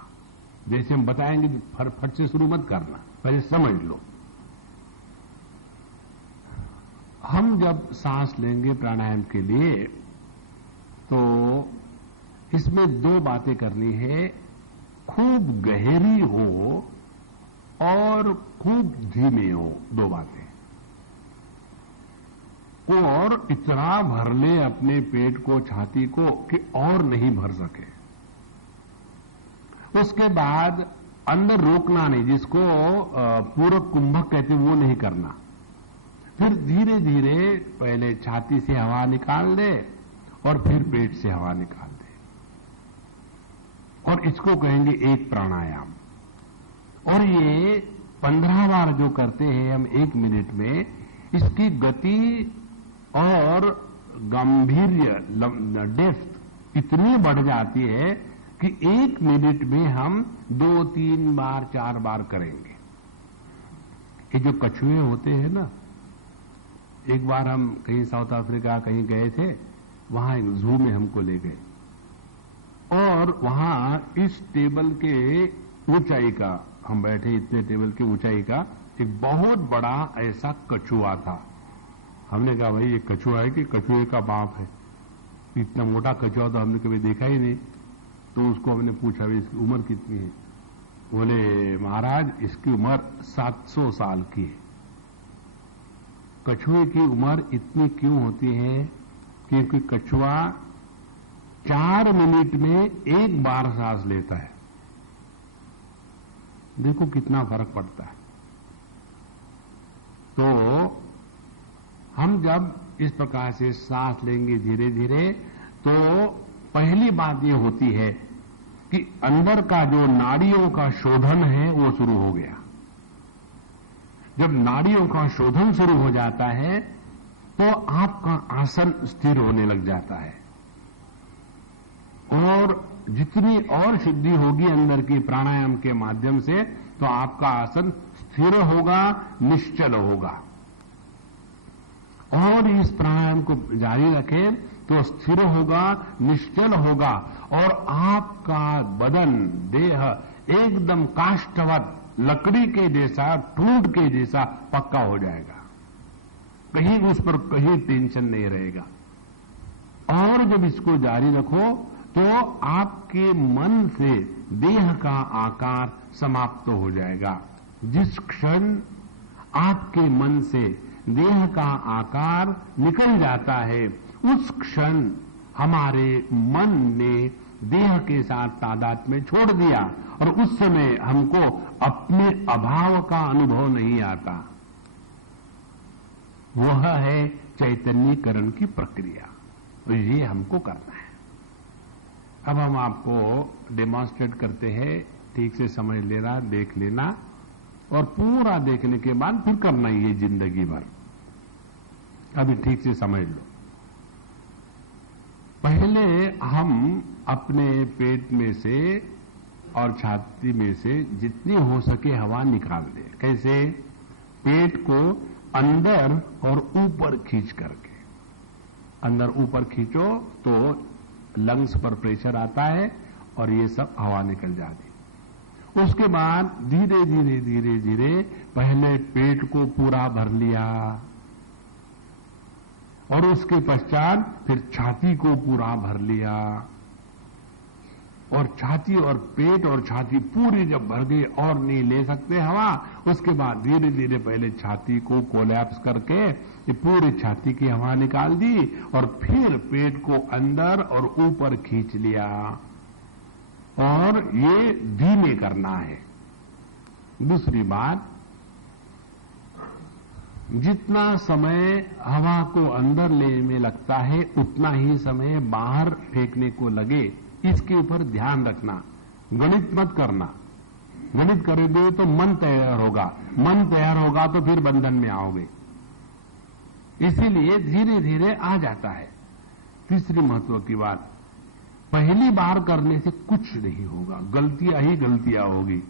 जैसे हम बताएंगे फट से शुरू मत करना, पहले समझ लो। हम जब सांस लेंगे प्राणायाम के लिए तो इसमें दो बातें करनी है, खूब गहरी हो और खूब धीमे हो, दो बातें। और इतना भर ले अपने पेट को, छाती को कि और नहीं भर सके। उसके बाद अंदर रोकना नहीं, जिसको पूरक कुंभक कहते वो नहीं करना। फिर धीरे धीरे पहले छाती से हवा निकाल दे और फिर पेट से हवा निकाल दे, और इसको कहेंगे एक प्राणायाम। और ये 15 बार जो करते हैं हम 1 मिनट में, इसकी गति और गंभीर्य डेप्थ इतनी बढ़ जाती है कि 1 मिनट में हम 2, 3 बार 4 बार करेंगे। ये जो कछुए होते हैं ना, एक बार हम कहीं साउथ अफ्रीका कहीं गए थे, वहां एक जू में हमको ले गए और वहां इस टेबल के ऊंचाई का, हम बैठे इतने टेबल के ऊंचाई का एक बहुत बड़ा ऐसा कछुआ था। हमने कहा भाई ये कछुआ है कि कछुए का बाप है? इतना मोटा कछुआ तो हमने कभी देखा ही नहीं। तो उसको हमने पूछा भाई इसकी उम्र कितनी है? बोले महाराज इसकी उम्र 700 साल की है। कछुए की उम्र इतनी क्यों होती है? क्योंकि कछुआ 4 मिनट में 1 बार सांस लेता है। देखो कितना फर्क पड़ता है। तो हम जब इस प्रकार से सांस लेंगे धीरे धीरे, तो पहली बात यह होती है कि अंदर का जो नाड़ियों का शोधन है वो शुरू हो गया। जब नाड़ियों का शोधन शुरू हो जाता है तो आपका आसन स्थिर होने लग जाता है, और जितनी और शुद्धि होगी अंदर की प्राणायाम के माध्यम से, तो आपका आसन स्थिर होगा, निश्चल होगा। और इस प्राणायाम को जारी रखें तो स्थिर होगा, निश्चल होगा, और आपका बदन, देह एकदम काष्ठवत, लकड़ी के जैसा, ठूंठ के जैसा पक्का हो जाएगा। कहीं उस पर कहीं टेंशन नहीं रहेगा। और जब इसको जारी रखो तो आपके मन से देह का आकार समाप्त हो जाएगा। जिस क्षण आपके मन से देह का आकार निकल जाता है, उस क्षण हमारे मन ने देह के साथ तादात्म्य में छोड़ दिया, और उस समय हमको अपने अभाव का अनुभव नहीं आता। वह है चैतन्यीकरण की प्रक्रिया। तो ये हमको करना है। अब हम आपको डेमोन्स्ट्रेट करते हैं, ठीक से समझ लेना, देख लेना, और पूरा देखने के बाद फिर करना ही है जिंदगी भर। अभी ठीक से समझ लो। पहले हम अपने पेट में से और छाती में से जितनी हो सके हवा निकाल दें। कैसे? पेट को अंदर और ऊपर खींच करके। अंदर ऊपर खींचो तो लंग्स पर प्रेशर आता है और ये सब हवा निकल जाती। उसके बाद धीरे धीरे धीरे धीरे पहले पेट को पूरा भर लिया, और उसके पश्चात फिर छाती को पूरा भर लिया, और छाती और पेट और छाती पूरी जब भर गई और नहीं ले सकते हवा, उसके बाद धीरे धीरे पहले छाती को कोलैप्स करके ये पूरी छाती की हवा निकाल दी, और फिर पेट को अंदर और ऊपर खींच लिया, और ये धीमे करना है। दूसरी बात, जितना समय हवा को अंदर लेने में लगता है उतना ही समय बाहर फेंकने को लगे, इसके ऊपर ध्यान रखना। गणित मत करना। गणित करोगे तो मन तैयार होगा, मन तैयार होगा तो फिर बंधन में आओगे। इसीलिए धीरे धीरे आ जाता है। तीसरी महत्व की बात, पहली बार करने से कुछ नहीं होगा, गलतियां ही गलतियां होगी,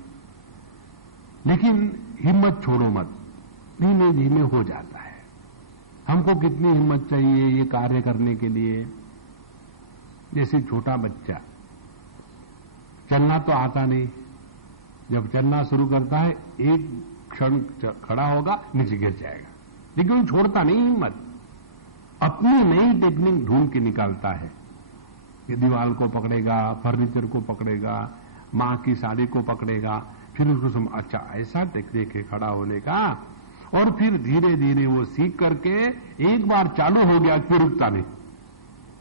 लेकिन हिम्मत छोड़ो मत, धीमे धीमे हो जाता है। हमको कितनी हिम्मत चाहिए ये कार्य करने के लिए। जैसे छोटा बच्चा, चलना तो आता नहीं, जब चलना शुरू करता है एक क्षण खड़ा होगा, नीचे गिर जाएगा, लेकिन छोड़ता नहीं हिम्मत, अपनी नई टेक्निक ढूंढ के निकालता है। ये दीवार को पकड़ेगा, फर्नीचर को पकड़ेगा, मां की साड़ी को पकड़ेगा, फिर उसको अच्छा ऐसा टेक्निक है खड़ा होने का, और फिर धीरे धीरे वो सीख करके एक बार चालू हो गया फिर रुकता नहीं।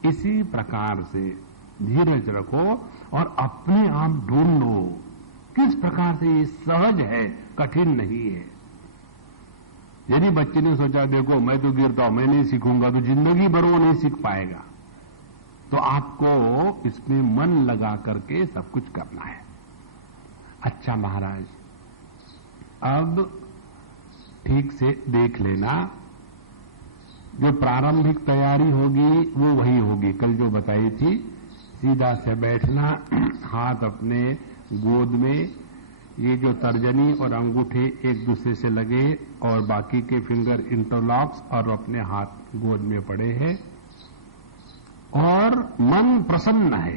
इसी प्रकार से धीरज रखो और अपने आप ढूंढ लो किस प्रकार से ये सहज है, कठिन नहीं है। यदि बच्चे ने सोचा देखो मैं तो गिरता हूं, मैं नहीं सीखूंगा, तो जिंदगी भर वो नहीं सीख पाएगा। तो आपको इसमें मन लगा करके सब कुछ करना है। अच्छा महाराज, अब ठीक से देख लेना, जो प्रारंभिक तैयारी होगी वो वही होगी कल जो बताई थी। सीधा से बैठना, हाथ अपने गोद में, ये जो तर्जनी और अंगूठे एक दूसरे से लगे और बाकी के फिंगर इंटरलॉक्स और अपने हाथ गोद में पड़े हैं, और मन प्रसन्न है।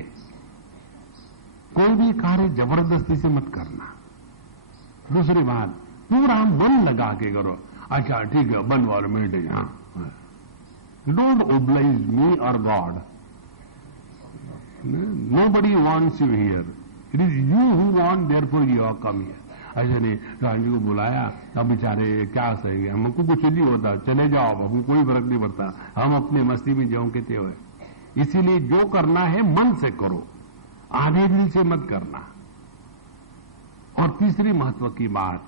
कोई भी कार्य जबरदस्ती से मत करना। दूसरी बात, पूरा मन लगा के करो। अच्छा ठीक है, बन वाले मेडिटेशन, हाँ, don't oblige me oh God, nobody wants you here, it is you who want, therefore you are come here. ऐसे नहीं, राम जी को बुलाया, अब बेचारे क्या सही, हमको कुछ नहीं होता, चले जाओ, हमको कोई फर्क नहीं पड़ता, हम अपने मस्ती में ज्यों के त्यों है। इसीलिए जो करना है मन से करो, आधे दिल से मत करना। और तीसरी महत्व की बात,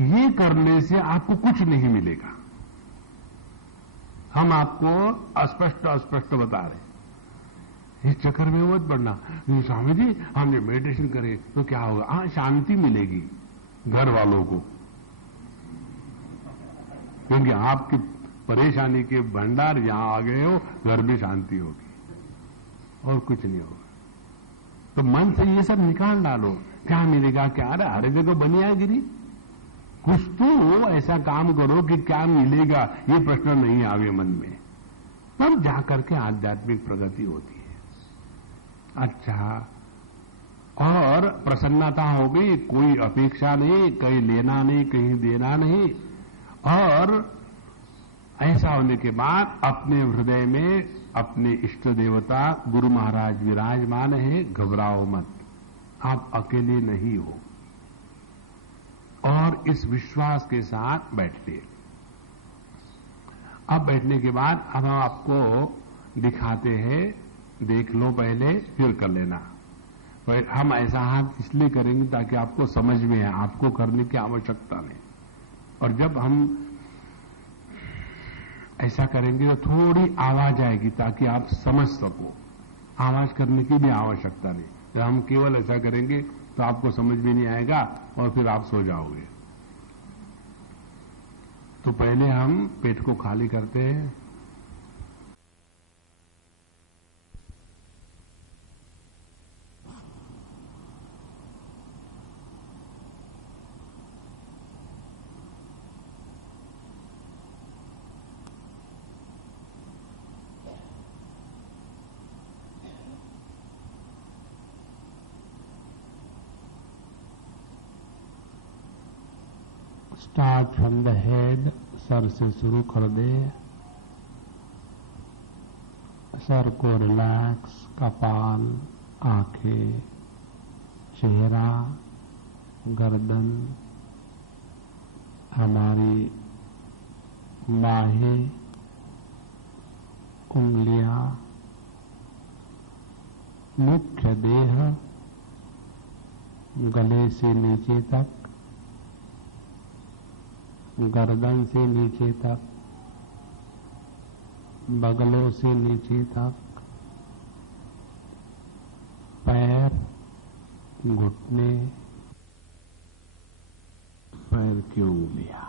ये करने से आपको कुछ नहीं मिलेगा। हम आपको अस्पष्ट अस्पष्ट बता रहे, इस चक्कर में मत पड़ना। स्वामी जी हमने मेडिटेशन करे तो क्या होगा? हाँ, शांति मिलेगी घर वालों को, क्योंकि आपकी परेशानी के भंडार यहां आ गए हो, घर में शांति होगी और कुछ नहीं होगा। तो मन से ये सब निकाल डालो, क्या मिलेगा क्या, अरे हर जगह बनियागिरी, कुछ तो ऐसा काम करो कि क्या मिलेगा ये प्रश्न नहीं आवे मन में, तब जाकर के आध्यात्मिक प्रगति होती है। अच्छा, और प्रसन्नता हो गई, कोई अपेक्षा नहीं, कहीं लेना नहीं, कहीं देना नहीं, और ऐसा होने के बाद अपने हृदय में अपने इष्ट देवता गुरु महाराज विराजमान है, घबराओ मत, आप अकेले नहीं हो। और इस विश्वास के साथ बैठते। अब बैठने के बाद अब हम आपको दिखाते हैं, देख लो पहले फिर कर लेना। हम ऐसा हाथ इसलिए करेंगे ताकि आपको समझ में आए, आपको करने की आवश्यकता नहीं। और जब हम ऐसा करेंगे तो थोड़ी आवाज आएगी ताकि आप समझ सको, आवाज करने की भी आवश्यकता नहीं। जब हम केवल ऐसा करेंगे तो आपको समझ में नहीं आएगा और फिर आप सो जाओगे। तो पहले हम पेट को खाली करते हैं, start from the head, sir से शुरू कर दे। सर को रिलैक्स, कपाल, आंखें, चेहरा, गर्दन, हमारी बाहें, उंगलियां, मुख्य देह, गले से नीचे तक, गर्दन से नीचे तक, बगलों से नीचे तक, पैर, घुटने, पैर की उंगलियां।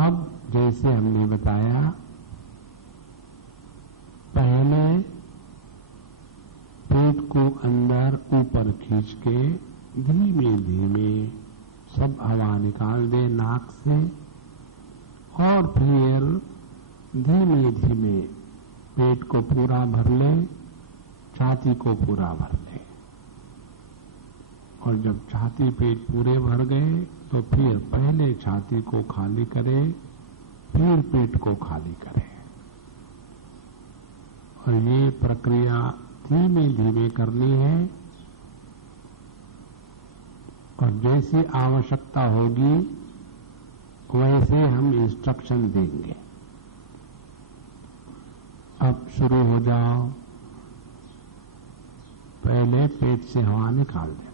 अब जैसे हमने बताया, पहले पेट को अंदर ऊपर खींच के धीमे धीमे सब हवा निकाल दे नाक से, और फिर धीमे धीमे पेट को पूरा भर ले, छाती को पूरा भर ले। और जब छाती पेट पूरे भर गए तो फिर पहले छाती को खाली करे, फिर पेट को खाली करे। और ये प्रक्रिया धीमे धीमे करनी है, और जैसी आवश्यकता होगी वैसे हम इंस्ट्रक्शन देंगे। अब शुरू हो जाओ। पहले पेट से हवा निकाल देना।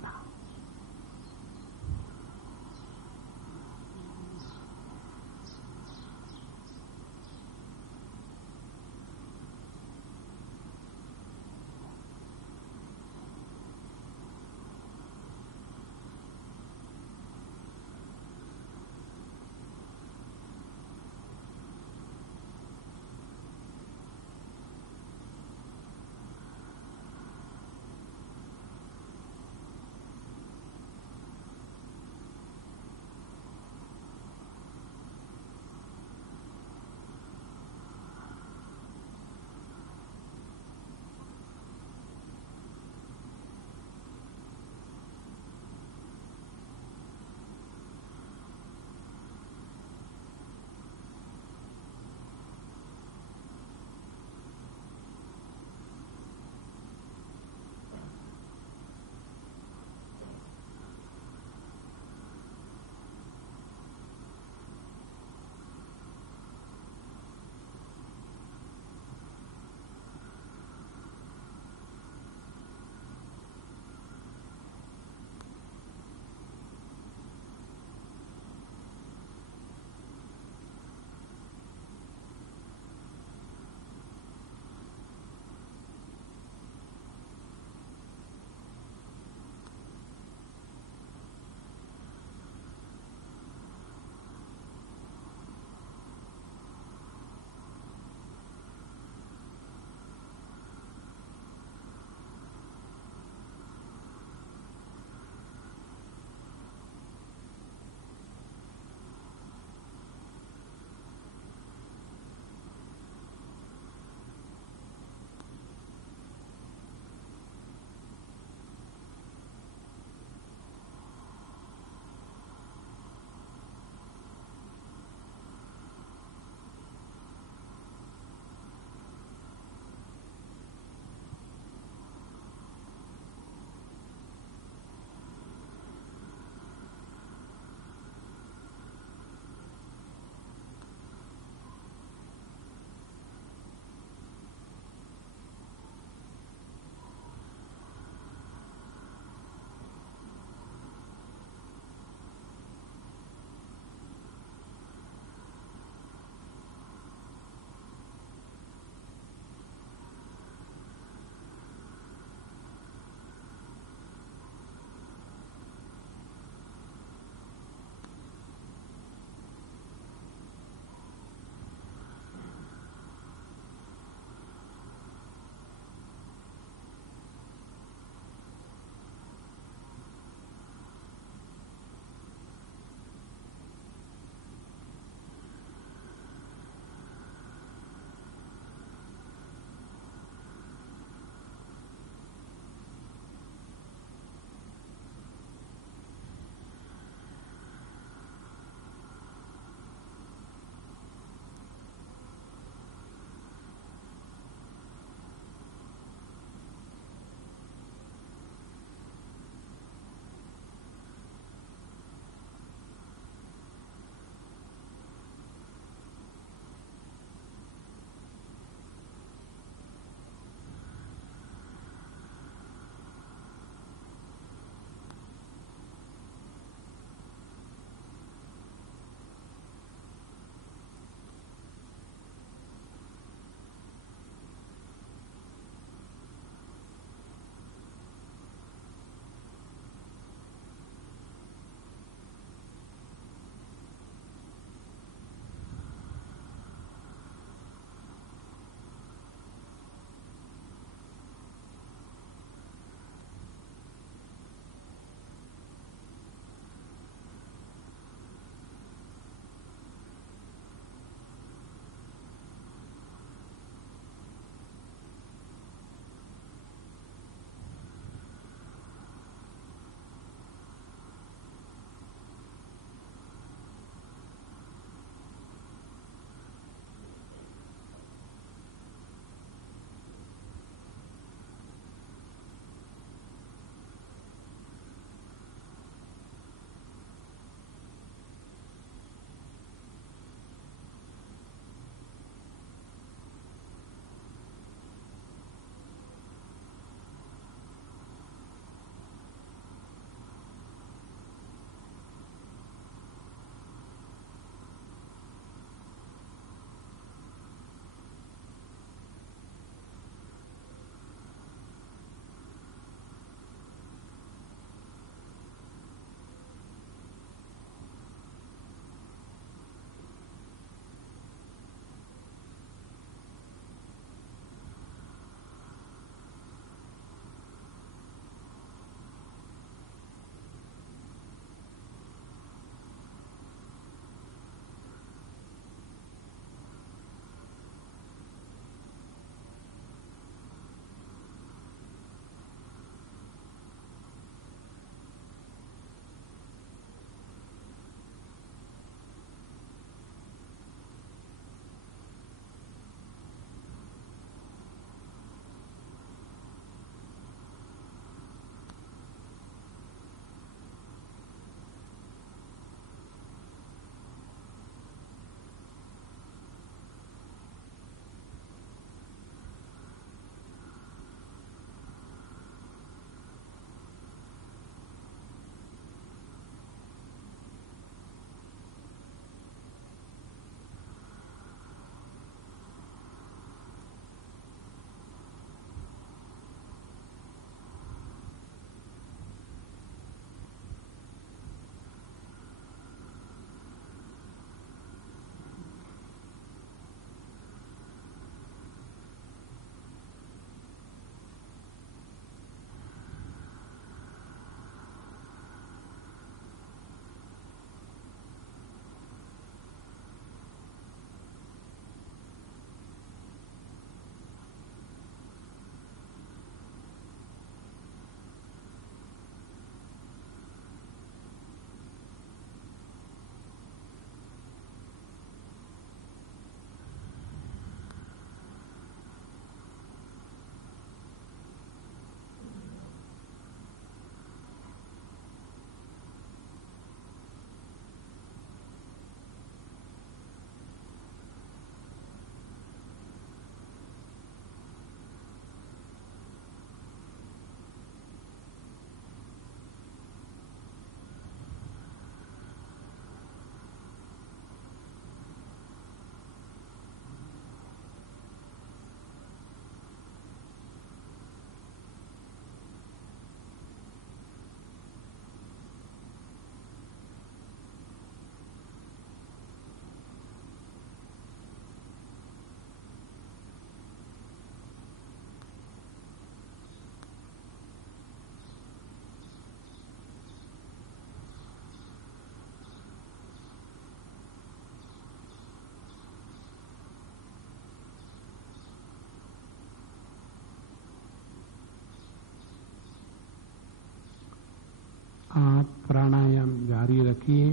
आप प्राणायाम जारी रखिए।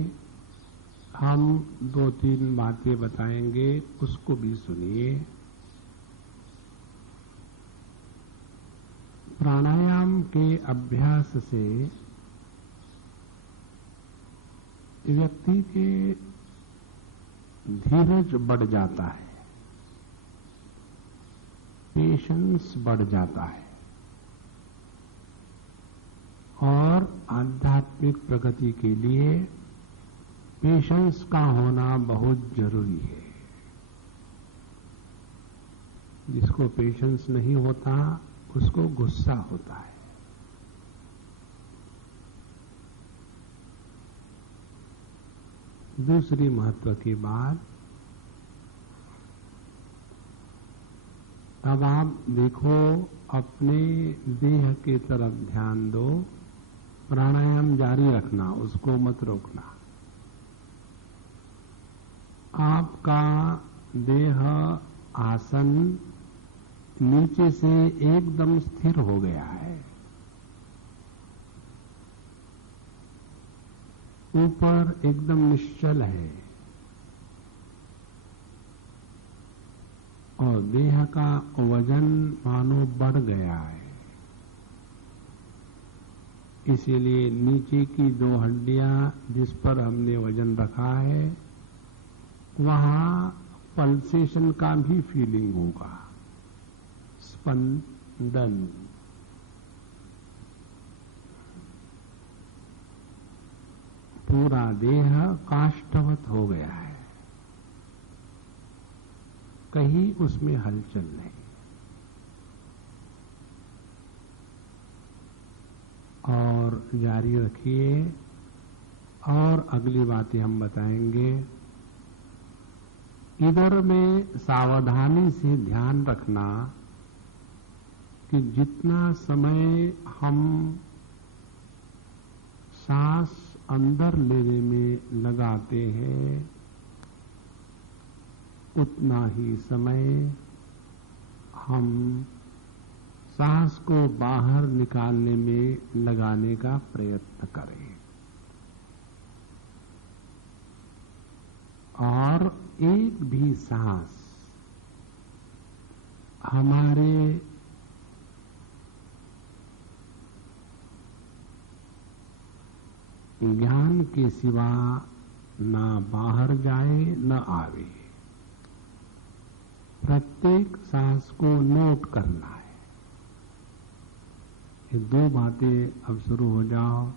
हम 2-3 बातें बताएंगे, उसको भी सुनिए। प्राणायाम के अभ्यास से व्यक्ति के धीरज बढ़ जाता है, पेशेंस बढ़ जाता है और आध्यात्मिक प्रगति के लिए पेशेंस का होना बहुत जरूरी है। जिसको पेशेंस नहीं होता उसको गुस्सा होता है। दूसरी महत्व की बात, अब आप देखो, अपने देह की तरफ ध्यान दो, प्राणायाम जारी रखना, उसको मत रोकना। आपका देह आसन नीचे से एकदम स्थिर हो गया है, ऊपर एकदम निश्चल है और देह का वजन मानो बढ़ गया है। इसीलिए नीचे की 2 हड्डियां जिस पर हमने वजन रखा है वहां पल्सेशन का भी फीलिंग होगा, स्पंदन। पूरा देह काष्ठवत हो गया है, कहीं उसमें हलचल नहीं। और जारी रखिए। और अगली बातें हम बताएंगे। इधर में सावधानी से ध्यान रखना कि जितना समय हम सांस अंदर लेने में लगाते हैं उतना ही समय हम सांस को बाहर निकालने में लगाने का प्रयत्न करें। और एक भी सांस हमारे ज्ञान के सिवा ना बाहर जाए न आवे। प्रत्येक सांस को नोट करना है। ये 2 बातें अब शुरू हो जाओ।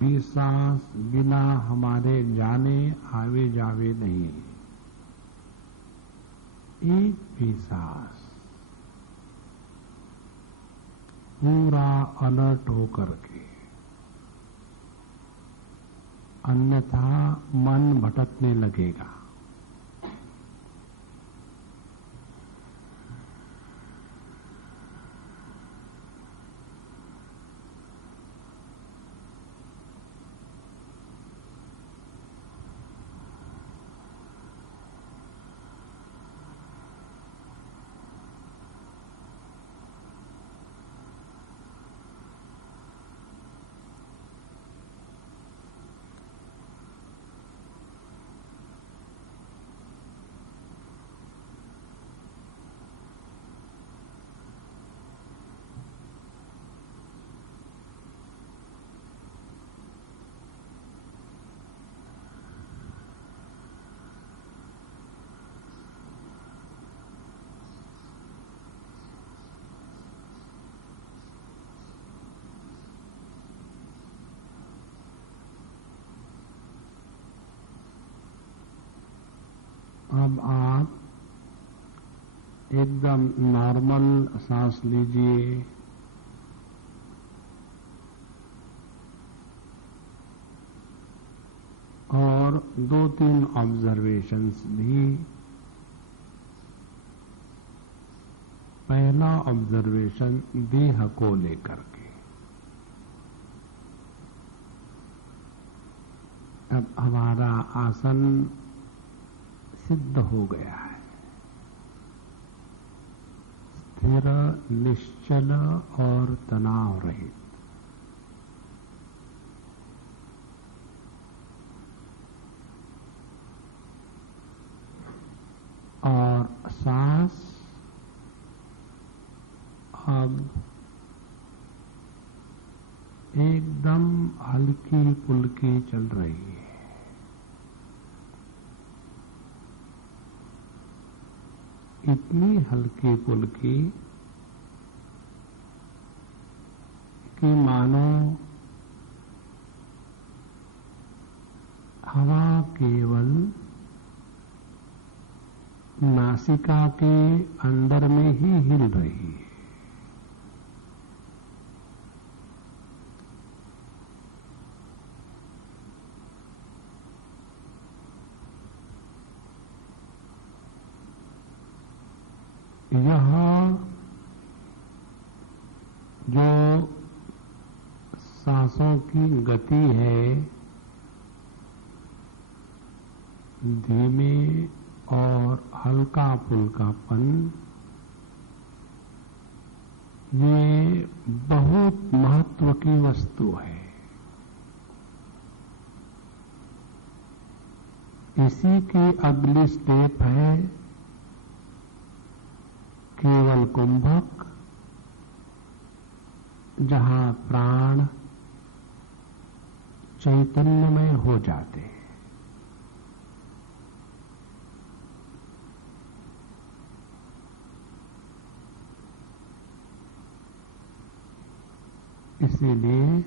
ये सांस बिना हमारे जाने आवे जावे नहीं। एक भी सांस पूरा अलर्ट होकर के, अन्यथा मन भटकने लगेगा। अब आप एकदम नॉर्मल सांस लीजिए और 2-3 ऑब्जर्वेशंस भी। पहला ऑब्जर्वेशन देह को लेकर के। अब हमारा आसन सिद्ध हो गया है, स्थिर, निश्चल और तनाव रहित। और सांस अब एकदम हल्की फुल्की चल रही है। इतनी हल्की फुल्की कि मानो हवा केवल नासिका के अंदर में ही हिल रही है। यह जो सांसों की गति है, धीमे और हल्का फुल्कापन, ये बहुत महत्व की वस्तु है। इसी की अगली स्टेप है केवल कुंभक, जहां प्राण चैतन्यमय हो जाते हैं। इसीलिए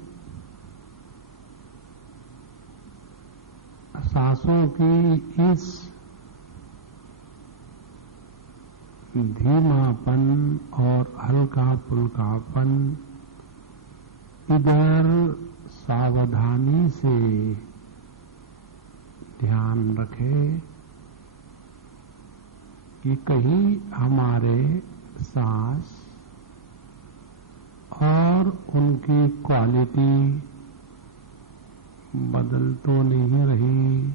सांसों की इस धीमापन और हल्का फुल्कापन, इधर सावधानी से ध्यान रखें कि कहीं हमारे सांस और उनकी क्वालिटी बदल तो नहीं रही।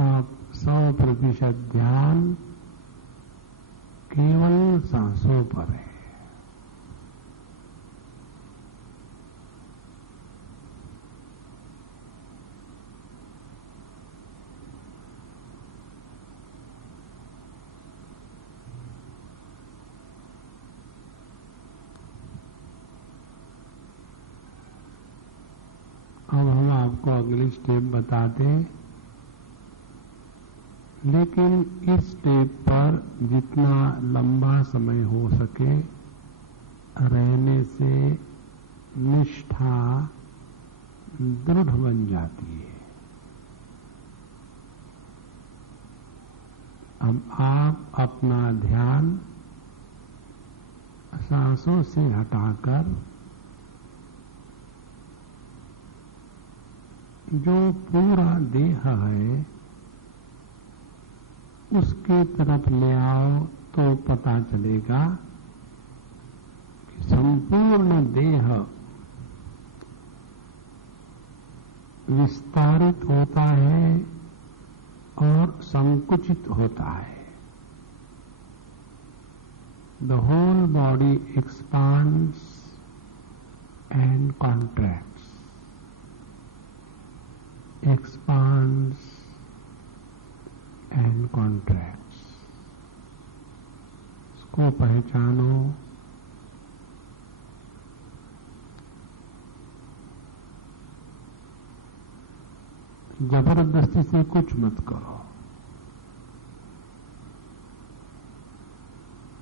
आप 100% ध्यान केवल सांसों पर है। अब हम आपको अगली स्टेप बताते हैं, लेकिन इस स्टेप पर जितना लंबा समय हो सके रहने से निष्ठा दृढ़ बन जाती है। अब आप अपना ध्यान सांसों से हटाकर जो पूरा देह है उसके तरफ ले आओ तो पता चलेगा कि संपूर्ण देह विस्तारित होता है और संकुचित होता है। The whole body expands and contracts. Expands and contracts. इसको पहचानो। जबरदस्ती से कुछ मत करो।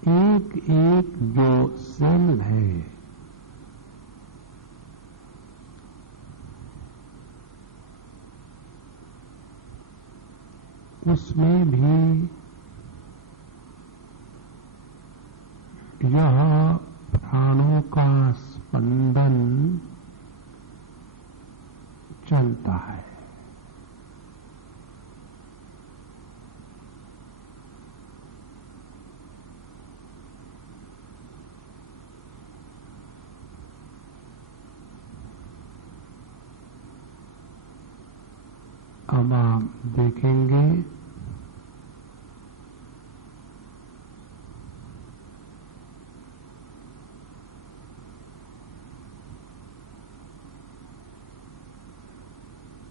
एक एक जो सेल है उसमें भी यह प्राणों का स्पंदन चलता है। अब आप देखेंगे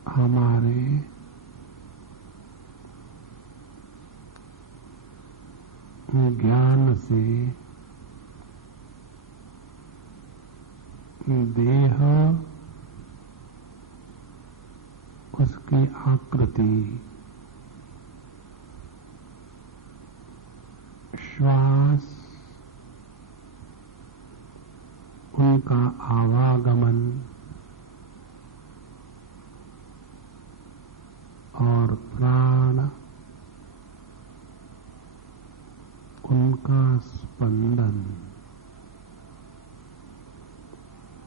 हमारे ज्ञान से देह, उसकी आकृति, श्वास, उनका आवागमन और प्राण, उनका स्पंदन,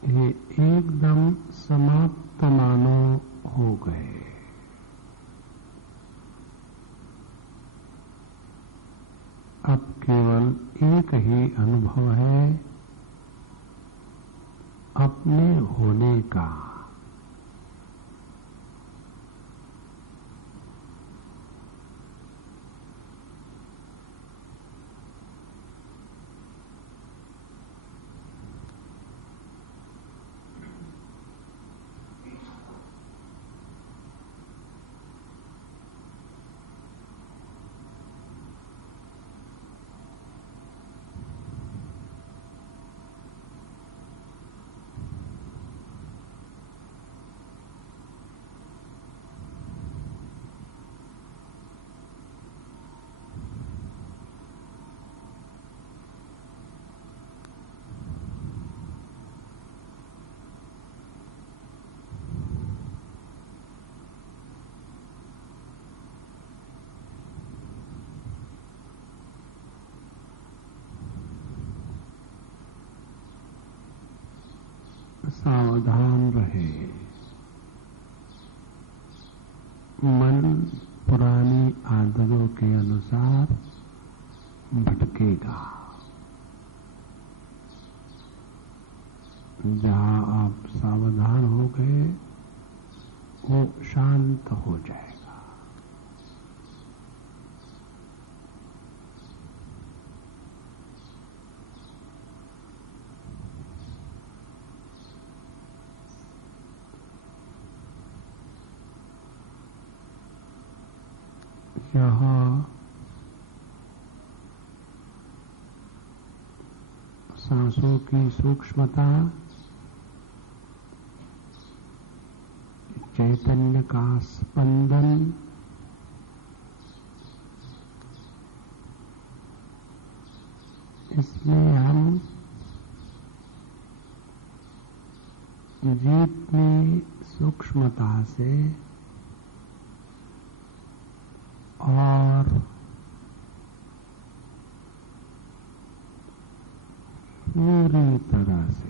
ये एकदम समाप्त मानो हो गए। अब केवल एक ही अनुभव है अपने होने का। सावधान रहे। मन पुरानी आदतों के अनुसार भटकेगा। जहां आप सावधान हो गए वो शांत हो जाएगा। यह सांसों की सूक्ष्मता, चैतन्य का स्पंदन, इसमें हम जितनी सूक्ष्मता से और पूरी तरह से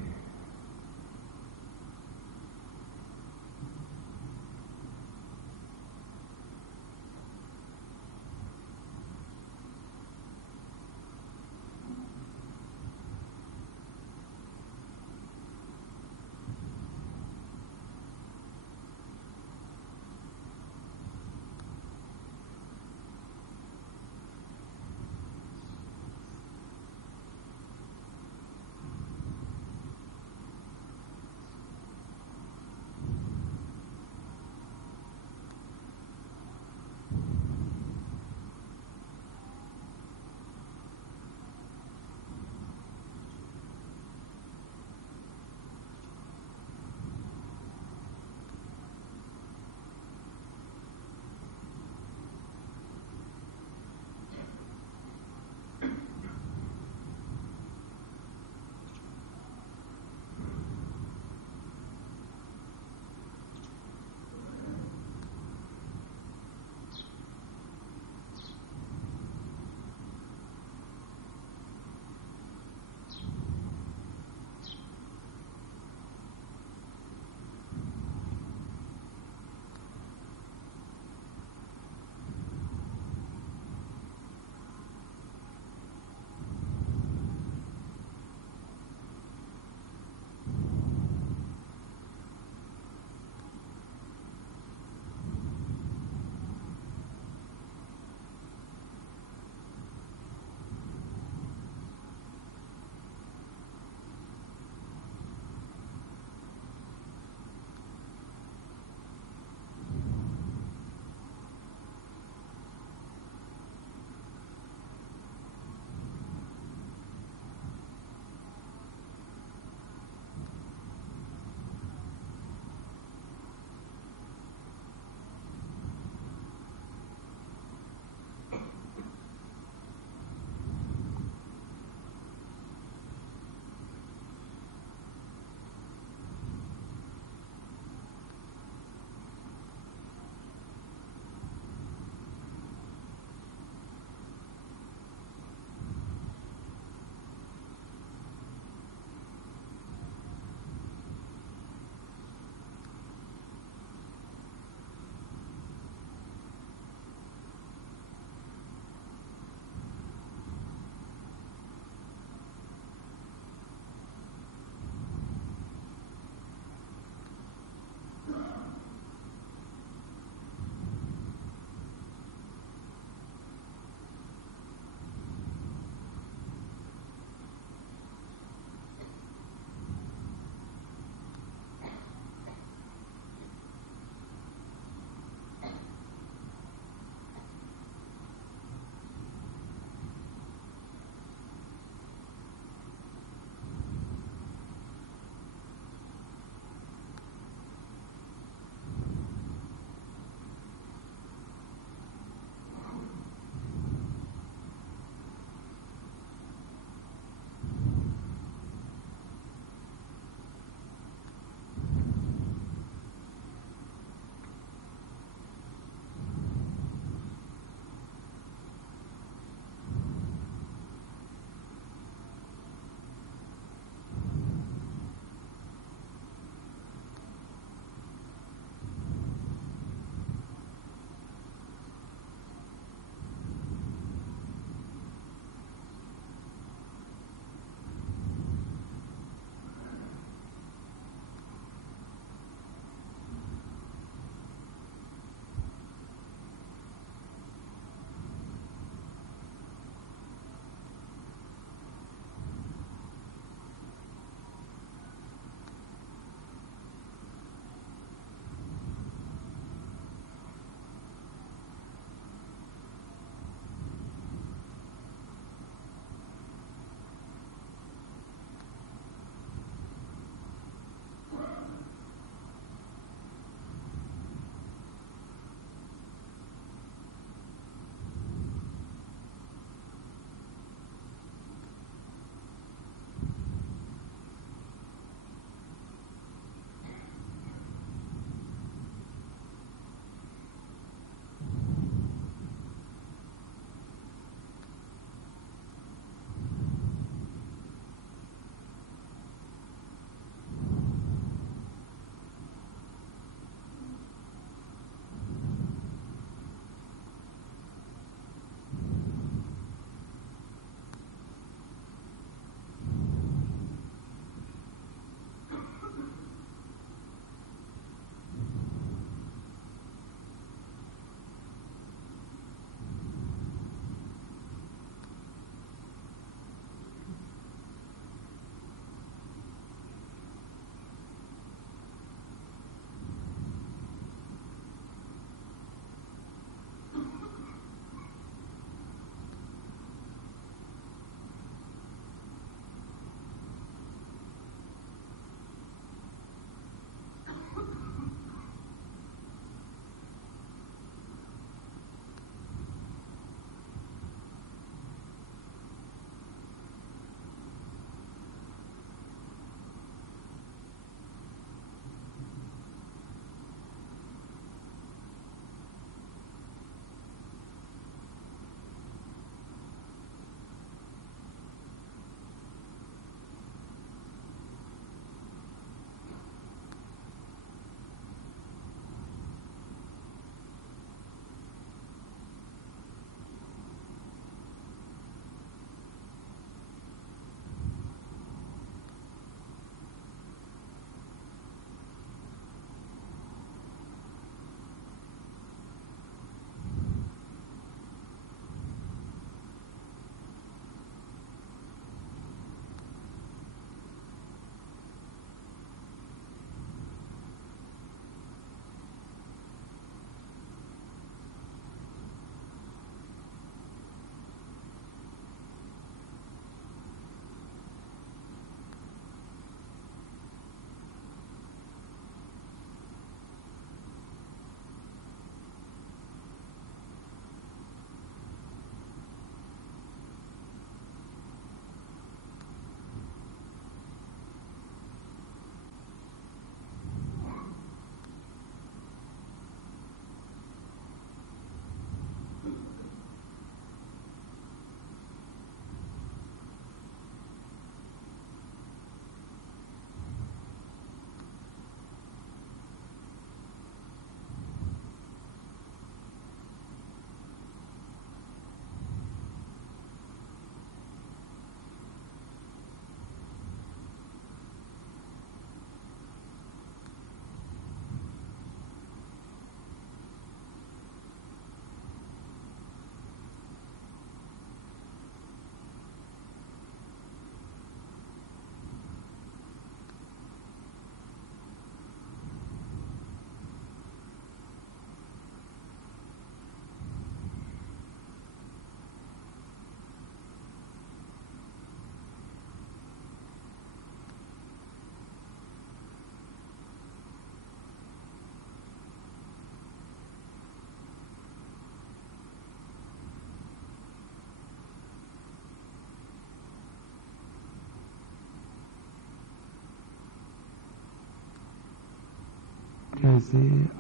जैसे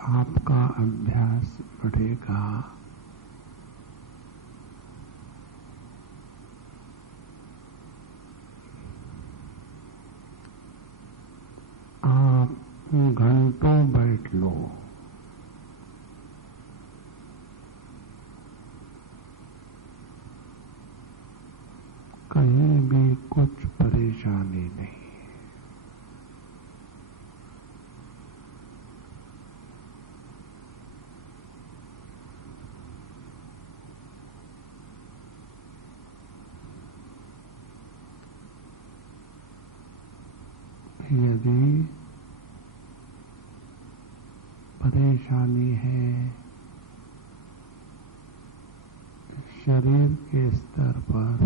आपका अभ्यास बढ़ेगा, आप घंटों बैठ लो, कहीं भी कुछ परेशानी नहीं। यदि परेशानी है शरीर के स्तर पर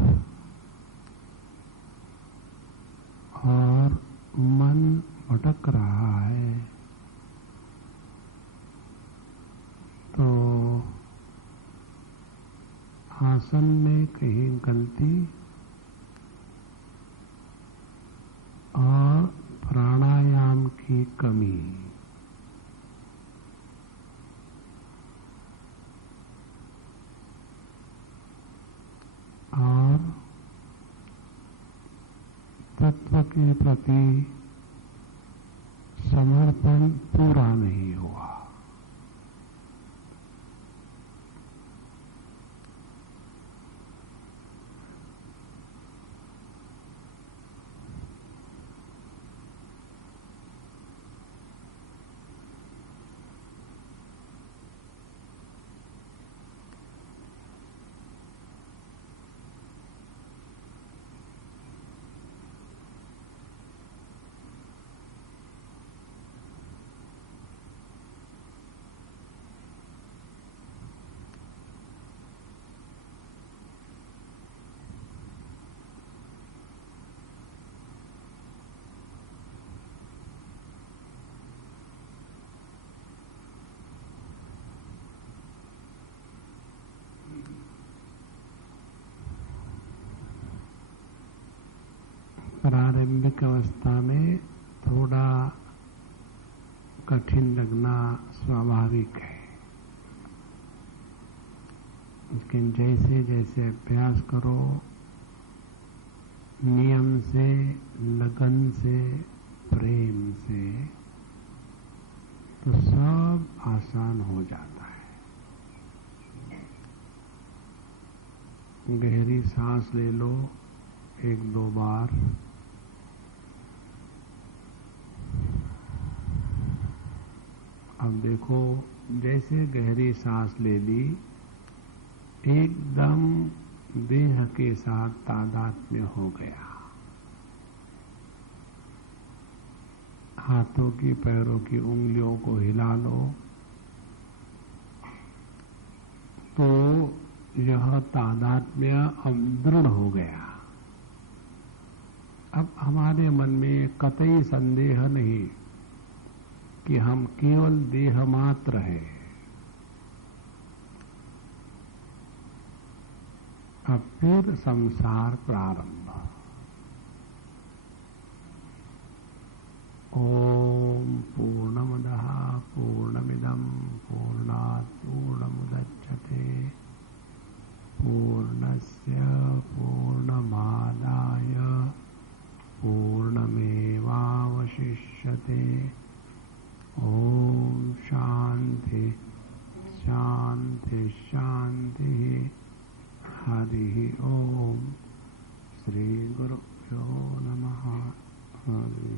और मन भटक रहा है, तो आसन में कहीं गलती और प्राणायाम की कमी, और तत्व के प्रति समर्पण पूरा नहीं हुआ। प्रारंभिक अवस्था में थोड़ा कठिन लगना स्वाभाविक है, लेकिन जैसे जैसे अभ्यास करो, नियम से, लगन से, प्रेम से, तो सब आसान हो जाता है। गहरी सांस ले लो 1-2 बार। अब देखो, जैसे गहरी सांस ले ली, एकदम देह के साथ तादात्म्य हो गया। हाथों की, पैरों की उंगलियों को हिला लो, तो यह तादात्म्य अब दृढ़ हो गया। अब हमारे मन में कतई संदेह नहीं कि हम केवल देह मात्र हैं। अब फिर संसार प्रारंभ। ओम पूर्णमदः पूर्णमिदं पूर्णात् पूर्णमुदच्यते पूर्णस्य पूर्णमादाय पूर्णमेवावशिष्यते। ओम शांति शांति शांति। हरि ओम। श्री गुरुभ्यो नमः। हरि